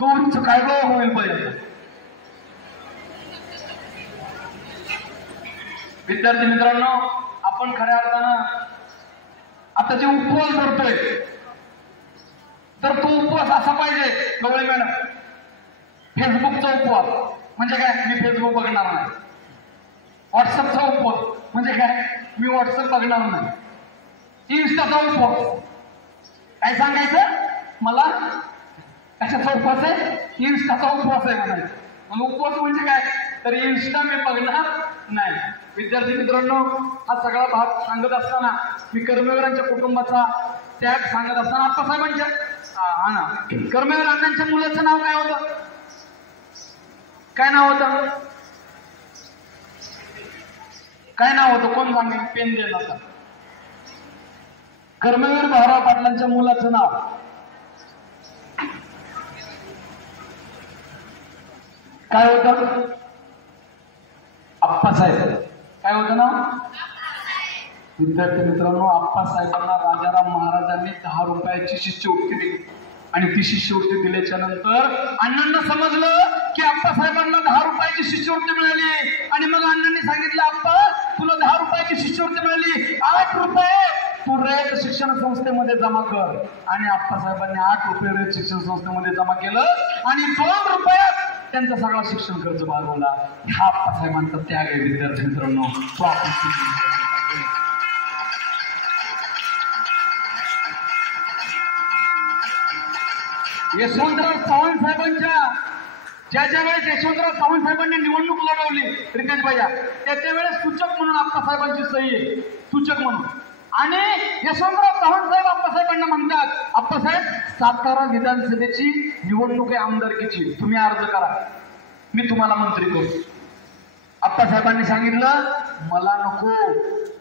गौरीचं काय रोग होईल पाहिजे. विद्यार्थी मित्रांनो, आपण खऱ्या अर्थानं आता जे उपवास धरतोय तर तो उपवास असा पाहिजे. गवळी मॅडम, फेसबुकचा उपवास म्हणजे काय, मी फेसबुक बघणार नाही. व्हॉट्सअपचा उपवास म्हणजे काय, मी व्हॉट्सअप बघणार नाही. इन्स्टाचा उपवास काय सांगायचं मला, कशाचा उपवास आहे, इन्स्टाचा उपवास आहे म्हणायचं. मग उपवास म्हणजे काय, तर इन्स्टा मी बघणार नाही. विद्यार्थी मित्रांनो, हा सगळा भाग सांगत असताना मी कर्मवीरांच्या कुटुंबाचा त्याग सांगत असताना आप्पासाहेबांच्या कर्मवीर अण्णांच्या मुलाचं नाव काय होतं, काय नाव होतं, काय नाव होतं, कोण सांगेल, पेन द्यायला होता. कर्मवीर भाऊराव पाटलांच्या मुलाचं नाव काय होतं, आप्पासाहेब. काय होतं ना विद्यार्थी मित्रांनो, आप्पासाहेबांना राजाराम महाराजांनी 10 रुपयाची शिष्यवृत्ती दिली आणि ती शिष्यवृत्ती दिल्याच्या नंतर अण्णांना समजलं की आप्पासाहेबांना 10 रुपयाची शिष्यवृत्ती मिळाली. आणि मग अण्णांनी सांगितलं, आप्पा तुला 10 रुपयाची शिष्यवृत्ती मिळाली, 8 रुपये तू रयत शिक्षण संस्थेमध्ये जमा कर. आणि आप्पासाहेबांनी 8 रुपये रयत शिक्षण संस्थेमध्ये जमा केलं आणि 2 रुपयात त्यांचा सगळा शिक्षण खर्च भागवला. हा आप्पासाहेबांचा त्याग आहे विद्यार्थी मित्रांनो. तो आपण यशवंतराव चव्हाण साहेबांच्या ज्या वेळेस यशवंतराव चव्हाण साहेबांनी निवडणूक लढवली रितेश भैया, त्याच्या वेळेस सूचक म्हणून आप्पासाहेबांची सही आहे, सूचक म्हणून. आणि यशवंतराव चव्हाण साहेब आप्पासाहेबांना म्हणतात, आप्पासाहेब सातारा विधानसभेची निवडणूक आहे आमदारकीची, तुम्ही अर्ज करा, मी तुम्हाला मंत्री करतो. आप्पासाहेबांनी सांगितलं मला नको,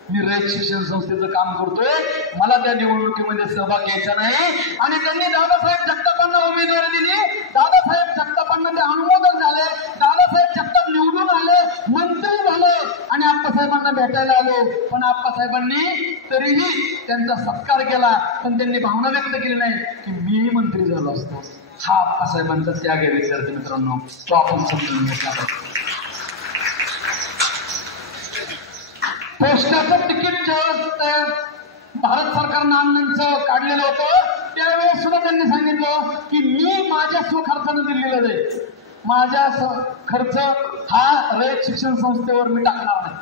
मी रयत शिक्षण संस्थेचं काम करतोय, मला त्या निवडणुकीमध्ये सहभाग घ्यायचा नाही. आणि त्यांनी दादासाहेब जगतापांना उमेदवारी दिली. दादासाहेब जगतापांना ते अनुमोदन झाले. दादासाहेब जगताप निवडून आले, मंत्री झाले आणि आप्पासाहेबांना भेटायला आलो. पण आप्पासाहेबांनी तरीही त्यांचा सत्कार केला, पण त्यांनी भावना व्यक्त केली नाही की मी मंत्री झालो असतो. हा आप्पासाहेबांचा त्याग आहे विद्यार्थी मित्रांनो, तो आपण समजून घेतला पाहिजे. पोस्टाचं तिकीट जेव्हा भारत सरकारनं अण्णांचं काढलेलं होतं त्यावेळेस सुद्धा त्यांनी सांगितलं की मी माझ्या स्वखर्चानं दिलेलं आहे, माझा खर्च हा रयत शिक्षण संस्थेवर मी टाकणार नाही.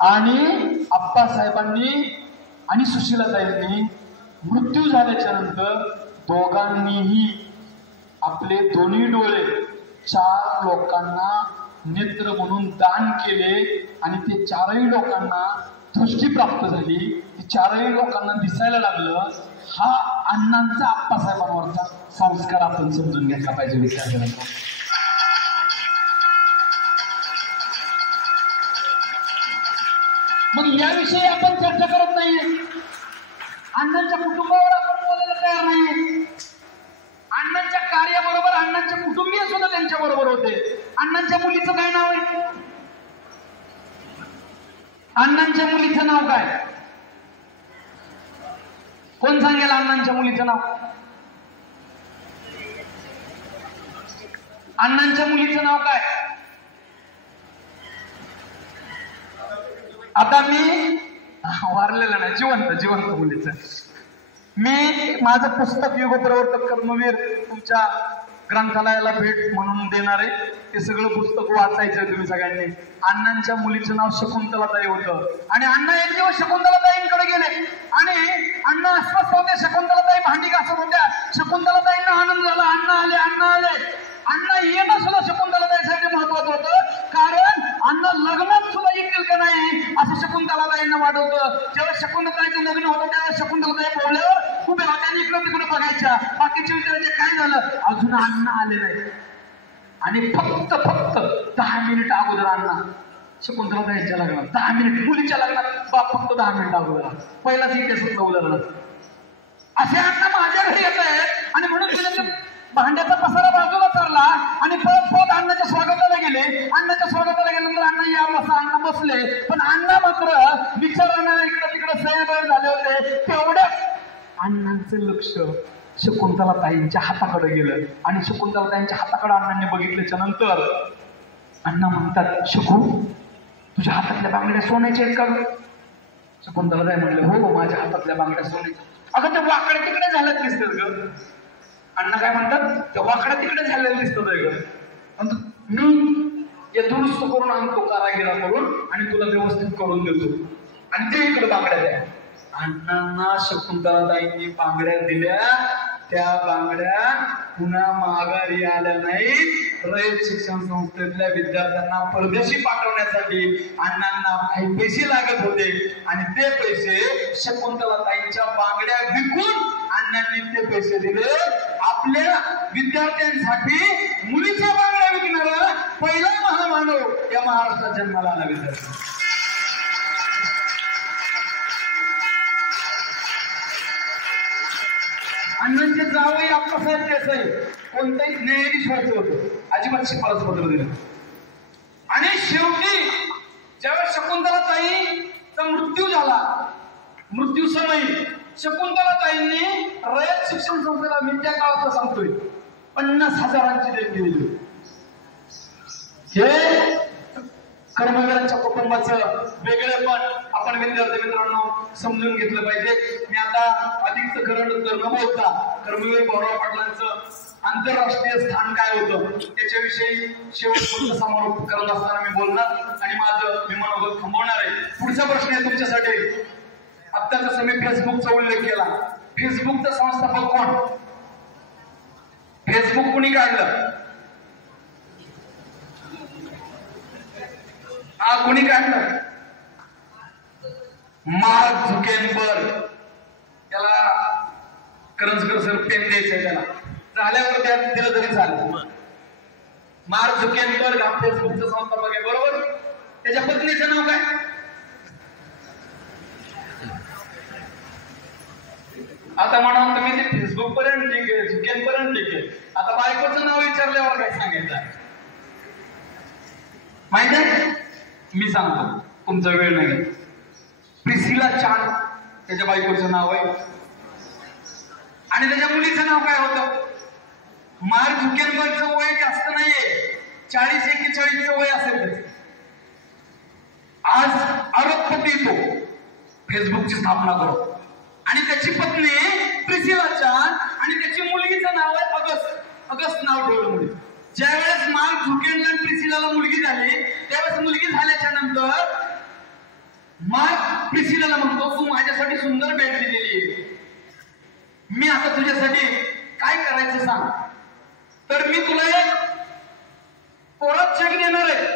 आणि आप्पासाहेबांनी आणि सुशीलाताईंनी मृत्यू झाल्याच्या नंतर दोघांनीही आपले दोन्ही डोळे 4 लोकांना नेत्र म्हणून दान केले आणि ते 4ही लोकांना दृष्टी प्राप्त झाली, 4ही लोकांना दिसायला लागलं. हा अण्णांचा आप्पासाहेबांवरचा संस्कार आपण समजून घेतला पाहिजे विद्यार्थ्यांना. मग याविषयी आपण चर्चा करत नाहीये, अण्णांच्या कुटुंबावर आपण बोलायला तयार नाहीये. अण्णांच्या कार्याबरोबर अण्णांचे कुटुंबीय सुद्धा त्यांच्या बरोबर होते. अण्णांच्या मुलीचं काय नाव आहे? अण्णांच्या मुलीचं नाव काय? कोण सांगेल अण्णांच्या मुलीचं नाव? अण्णांच्या मुलीचं नाव काय? आता मी वारलेलं नाही, जिवंत मुलीचं. मी माझं पुस्तक युगप्रवर्तक कर्मवीर तुमच्या ग्रंथालयाला भेट म्हणून देणार आहे. ते सगळं पुस्तक वाचायचं तुम्ही सगळ्यांनी. अण्णांच्या मुलीचं नाव शकुंतलाताई होतं आणि अण्णा एक दिवस शकुंतलाताईंकडे गेले आणि अण्णा अस्वस्थ होते. शकुंतलाताई भांडी घासत होत्या. शकुंतलाताईंना आनंद झाला, अण्णा आले. अण्णा येणं सुद्धा शकुंतलाताईसाठी महत्वाचं होतं, कारण अण्णा लग्नात सुद्धा येतील का नाही असं शकुंतलाताईंना वाटवतं. जेव्हा शकुंतलाताईचं लग्न होतं त्यावेळेस शकुंतलाताई बोलल्यावर उभ्या होत्या आणि इकडं तिकडे बघायच्या. बाकीचे विचारायचे काय झालं, अजून अण्णा आले नाही. आणि फक्त 10 मिनिट अगोदर अण्णा शकुंतलाताईंच्या लग्नात 10 मिनिट, मुलीच्या लग्नात बाप फक्त 10 मिनिट अगोदर पहिलाच इतिहासात उदाहरण. असे अण्णा माझ्या घरी येत आहेत आणि म्हणून तिने भांड्याचा पसारा बाजूला चालला आणि परत अण्णाच्या स्वागताला गेले. अण्णाच्या स्वागताला गेल्यानंतर अण्णा या बसा, अण्णा बसले. पण अण्णा मात्र विचारानं इकडं तिकडं सैबैर झाले होते. तेवढ्याच अण्णांचं लक्ष शकुंतलाताईंच्या हाताकडे गेलं आणि शकुंतलाताईंच्या हाताकडे अण्णांनी बघितल्याच्या नंतर अण्णा म्हणतात, शकू तुझ्या हातातल्या बांगड्या सोन्याच्या आहेत का? शकुंतलाताई म्हणले, हो माझ्या हातातल्या बांगड्या सोन्याच्या. अगं त्या वाकड्या तिकडे झाल्यात दिसतात ग. अण्णा काय म्हणतात, त्या वाकड्या तिकडे झालेल्या दिसतात. मी या दुरुस्त करून आणतो कारागिराकडून आणि तुला व्यवस्थित करून देतो आणि ते इकडे बांगड्या द्या. अण्णांना शकुंतलाताईंनी बांगड्या दिल्या. त्या बांगड्या पुन्हा माघारी आल्या नाही. रयत शिक्षण संस्थेतल्या विद्यार्थ्यांना परदेशी पाठवण्यासाठी अण्णांना काही पैसे लागत होते आणि ते पैसे शकुंतलाताईंच्या बांगड्या विकून अण्णांनी ते पैसे दिले. आपल्या विद्यार्थ्यांसाठी मुलीच्या बांगड्या विकणारा पहिला महामानव या महाराष्ट्रात जन्माला आला विद्यार्थी. अण्णांचे जावई आप्पासाहेब देसाई कोणत्याही न्यायाधीश व्हायचं होतं, अजिबात शिफारस पत्र दिलं. आणि शेवटी ज्यावेळेस शकुंतलाताईंचा मृत्यू झाला, मृत्यू समयी शकुंतलाताईंनी रयत शिक्षण संस्थेला विद्या काळाचा सांगतोय 50,000ची देणगी दिली. हे कर्मवीरांच्या कुटुंबाचं वेगळेपण आपण विद्यार्थी मित्रांनो समजून घेतलं पाहिजे. मी आता अधिकचं खरं न बोलता कर्मवीर भाऊराव पाटलांचं आंतरराष्ट्रीय स्थान काय होतं त्याच्याविषयी शेवटपर्यंत समारोप करत असताना मी बोलणार आणि मी मनोगत थांबवणार आहे. पुढचा प्रश्न आहे तुमच्यासाठी. आता जसं मी फेसबुकचा उल्लेख केला, फेसबुकचा संस्थापक कोण? फेसबुक कुणी काढलं? कुणी काढलं? मार्क झुकेनबर्ग, त्याला करंजकर सर पेन द्यायचंय, त्याला झाल्यावर त्यात दिलं तरी चालेल. मार्क झुकेनबर्ग हा फेसबुकचा संस्थापक आहे, बरोबर. त्याच्या पत्नीचं नाव काय? आता म्हणून तुम्ही ते फेसबुक पर्यंत ठीक आहे, झुकेन पर्यंत ठीक आहे. आता बायकोचं नाव विचारल्यावर काय सांगितलं माहित आहे? मी सांगतो, तुमचा वेळ नाही. प्रिसिला चान त्याच्या बायकोचं नाव आहे, आणि त्याच्या मुलीचं नाव काय होतं? मार्क झुकेनबर्गचं वय जास्त नाहीये, 40-41 वय असेल त्याचं. आज अरबपती तो फेसबुकची स्थापना करतो, आणि त्याची पत्नी प्रिसिला चान, आणि त्याची मुलगीचं नाव आहे अगस्ट नाव ठेवलं मुली. ज्यावेळेस मार्क झुकेनबर्ग आणि प्रिसिलाला मुलगी झाली, त्यावेळेस मुलगी झाल्याच्या नंतर मार्क प्रिसिलाला म्हणतो, तू माझ्यासाठी सुंदर भेट दिलेली आहे, मी आता तुझ्यासाठी काय करायचं सांग. तर मी तुला एक कोरा चेक देणार आहे,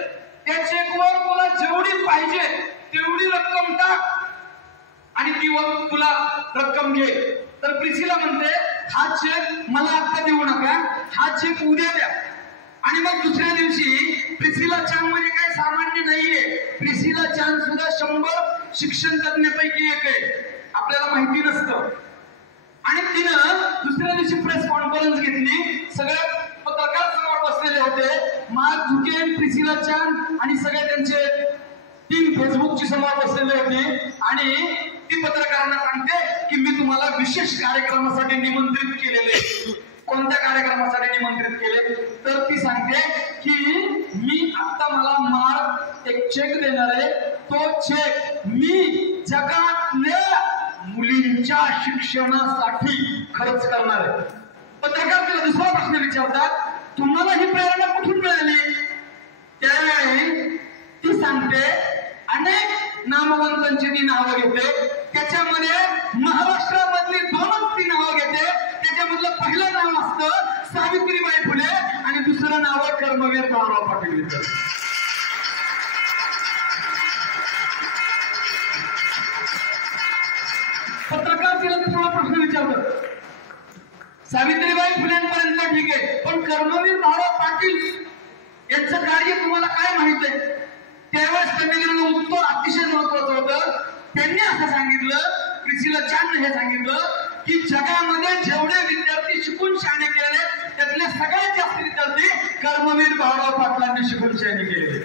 त्या चेकवर तुला जेवढी पाहिजे तेवढी रक्कम टाक आणि ती तुला रक्कम घे. तर प्रिसिला म्हणते, हा चेक मला आता देऊ नका, हा चेक उद्या द्या. आणि मग दुसऱ्या दिवशी प्रिसिला चान म्हणजे काय सामान्य नाहीये, प्रिसिला चान सुद्धा 100 शिक्षण तज्ञापैकी एक आहे, आपल्याला माहिती नसतं. आणि तिनं दुसऱ्या दिवशी प्रेस कॉन्फरन्स घेतली, सगळे पत्रकार समोर बसलेले होते, मार्क झुकेन, प्रिसिला चान आणि सगळे त्यांचे टीम फेसबुकची समोर बसलेले होते. आणि ती पत्रकारांना सांगते की मी तुम्हाला विशेष कार्यक्रमासाठी निमंत्रित केलेले. कोणत्या कार्यक्रमासाठी निमंत्रित केले? तर ती सांगते की मी आता मला मार्क एक चेक देणार आहे, तो चेक मी जगातल्या मुलींच्या शिक्षणासाठी खर्च करणार आहे. पत्रकार तिला दुसरा प्रश्न विचारतात, तुम्हाला ही प्रेरणा कुठून मिळाली? त्यावेळी ती सांगते, अनेक नामवंतांची ती नावं घेते, त्याच्यामध्ये महाराष्ट्रामधली 2च ती नावं घेते. त्याच्यामधलं पहिलं नाव असतं सावित्रीबाई फुले आणि दुसरं नाव कर्मवीर भाऊराव पाटील. पत्रकार तिला दुसरा प्रश्न विचारतात, सावित्रीबाई फुलेंपर्यंत ठीक आहे, पण कर्मवीर भाऊराव पाटील यांचं कार्य तुम्हाला काय माहित आहे? त्यावेळेस त्यांनी दिलेलं उत्तर अतिशय महत्वाचं होतं. त्यांनी असं सांगितलं, प्रिसिला चान हे सांगितलं की जगामध्ये जेवढे विद्यार्थी शिकून शहाणे केले त्यातले सगळ्यात जास्त विद्यार्थी कर्मवीर भाऊराव पाटलांनी शिकून शहाणे केले.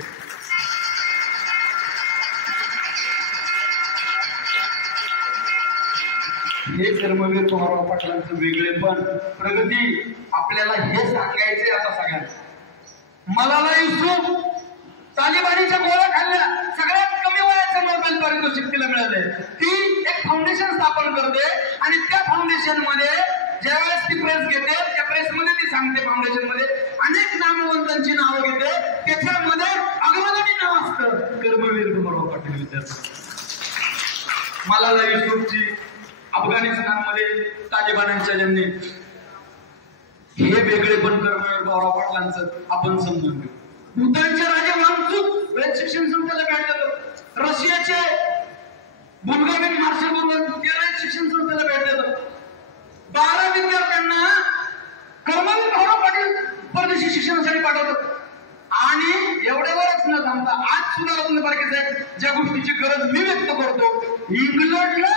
हे कर्मवीर भाऊराव पाटलांचं वेगळेपण, प्रगती आपल्याला हे सांगायचे. आता सगळ्यांना मलाला युसूफ तालिबानीच्या गोळ्या खाल्ल्या, सगळ्यात कमी वयाचं नोबेल पारितोषिक तिला मिळाले. ती एक फाउंडेशन स्थापन करते आणि त्या फाउंडेशन मध्ये ज्यावेळेस ती प्रेस घेते, त्या प्रेस मध्ये ती सांगते, फाउंडेशन मध्ये अनेक नामवंतांची नावं घेते, त्याच्यामध्ये अग्रगणी नाव असतं कर्मवीर भाऊराव पाटील विद्यार्थी. मलाला युसूफची अफगाणिस्तानमध्ये तालिबानांच्या ज्यांनी हे वेगळेपण कर्मवीर भाऊराव पाटलांचं आपण समजून घेऊ. भूतानचे राजे वांगचुक शिक्षण संस्थेला भेट देतो, रशियाचे बुल्गारियन मार्शल बुर्गन ते शिक्षण संस्थेला भेट देतो. 12 विद्यार्थ्यांना कर्मवीर भाऊराव पाटील परदेशी शिक्षणासाठी पाठवतात. आणि एवढ्यावरच न थांबता आज सुद्धा रत्नपारखे साहेब ज्या गोष्टीची गरज मी व्यक्त करतो, इंग्लंडला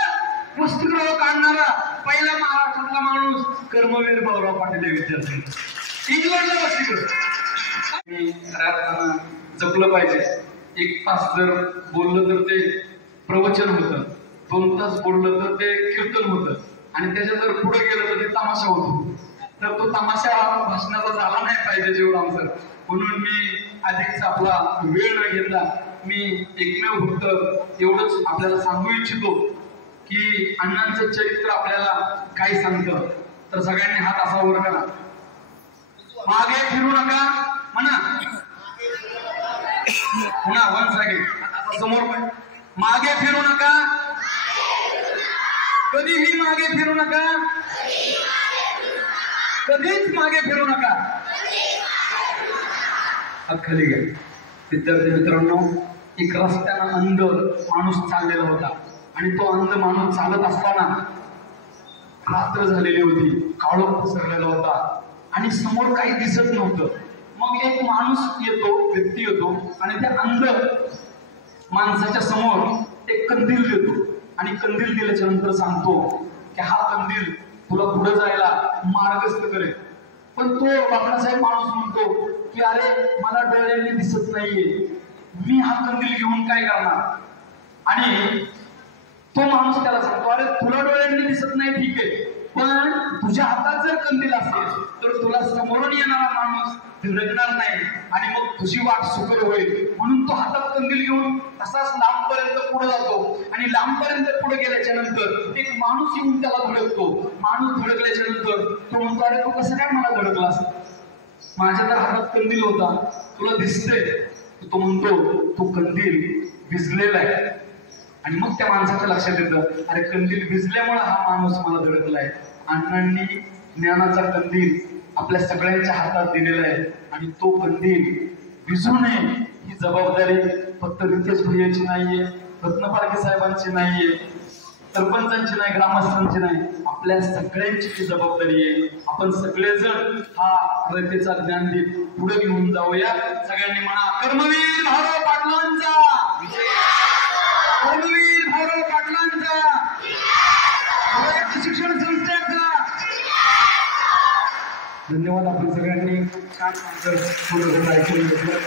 वसतिगृह काढणारा पहिला महाराष्ट्रातला माणूस कर्मवीर भाऊराव पाटील हे विद्यार्थी. इंग्लंडला वसतिगृह जपलं पाहिजे. 1 तास जर बोललं तर ते प्रवचन होतं, 2 तास बोललं तर ते कीर्तन होतं, आणि त्याच्या जर पुढे गेलं तर ते तमाशा होतो. तर तो तमाशा भाषणाचा झाला नाही पाहिजे जेवढा सर. म्हणून मी आधीच आपला वेळ न घेतला, मी एकमेव फक्त एवढंच आपल्याला सांगू इच्छितो की अण्णांचं चरित्र आपल्याला काय सांगतं. तर सगळ्यांनी हात असा वर करा, मागे फिरू नका म्हणा, पुन्हा वन सेकंड आता समोर पण मागे फिरू नका, कधीही मागे फिरू नका, कधीच मागे फिरू नका. खाली घ्या. विद्यार्थी मित्रांनो, एक रस्त्यानं अंध माणूस चाललेला होता आणि तो अंध माणूस चालत असताना रात्र झालेली होती, काळोख पसरलेला होता आणि समोर काही दिसत नव्हतं. मग एक माणूस येतो, व्यक्ती येतो आणि त्या अंध माणसाच्या समोर एक कंदील देतो आणि कंदील दिल्याच्या नंतर सांगतो की हा कंदील तुला पुढे जायला मार्गस्थ करेल. पण तो बाबासाहेब माणूस म्हणतो की अरे मला डोळ्यांनी दिसत नाहीये, मी हा कंदील घेऊन काय करणार. आणि तो माणूस त्याला सांगतो अरे तुला डोळ्यांनी दिसत नाही ठीक आहे, पण तुझ्या हातात जर कंदील असेल तर तुला समोरून येणारा माणूस धडकणार नाही आणि मग तुझी वाट सुकर होईल. म्हणून तो हातात कंदील घेऊन तसाच लांबपर्यंत पुढे जातो आणि लांबपर्यंत पुढे गेल्याच्या नंतर एक माणूस येऊन त्याला धडकतो. माणूस धडकल्याच्या नंतर तो म्हणतो अरे तू कसं काय मला धडकलास, माझ्या तर हातात कंदील होता, तुला दिसतंय. तो म्हणतो तो कंदील भिजलेला आहे. आणि मग त्या माणसाच्या लक्षात येतं अरे कंदील भिजल्यामुळे हा माणूस मला धडकलाय. अण्णांनी ज्ञानाचा कंदील आपल्या सगळ्यांच्या हातात दिलेला आहे आणि तो कंदील भिजू नये ही जबाबदारी फक्त रितेश भैयाची नाहीये, रत्नपारखे साहेबांची नाहीये, सरपंचांची नाही, ग्रामस्थांची नाही, आपल्या सगळ्यांची ही जबाबदारी आहे. आपण सगळेजण हा रयतेचा ज्ञानदीप पुढे घेऊन जाऊया. सगळ्यांनी म्हणा कर्मवीर भाऊराव पाटलांचा, कर्मवीर भाऊराव पाटलांचा, शिक्षण संस्थेचा. धन्यवाद. आपण सगळ्यांनी छान ऐकून घेतलं.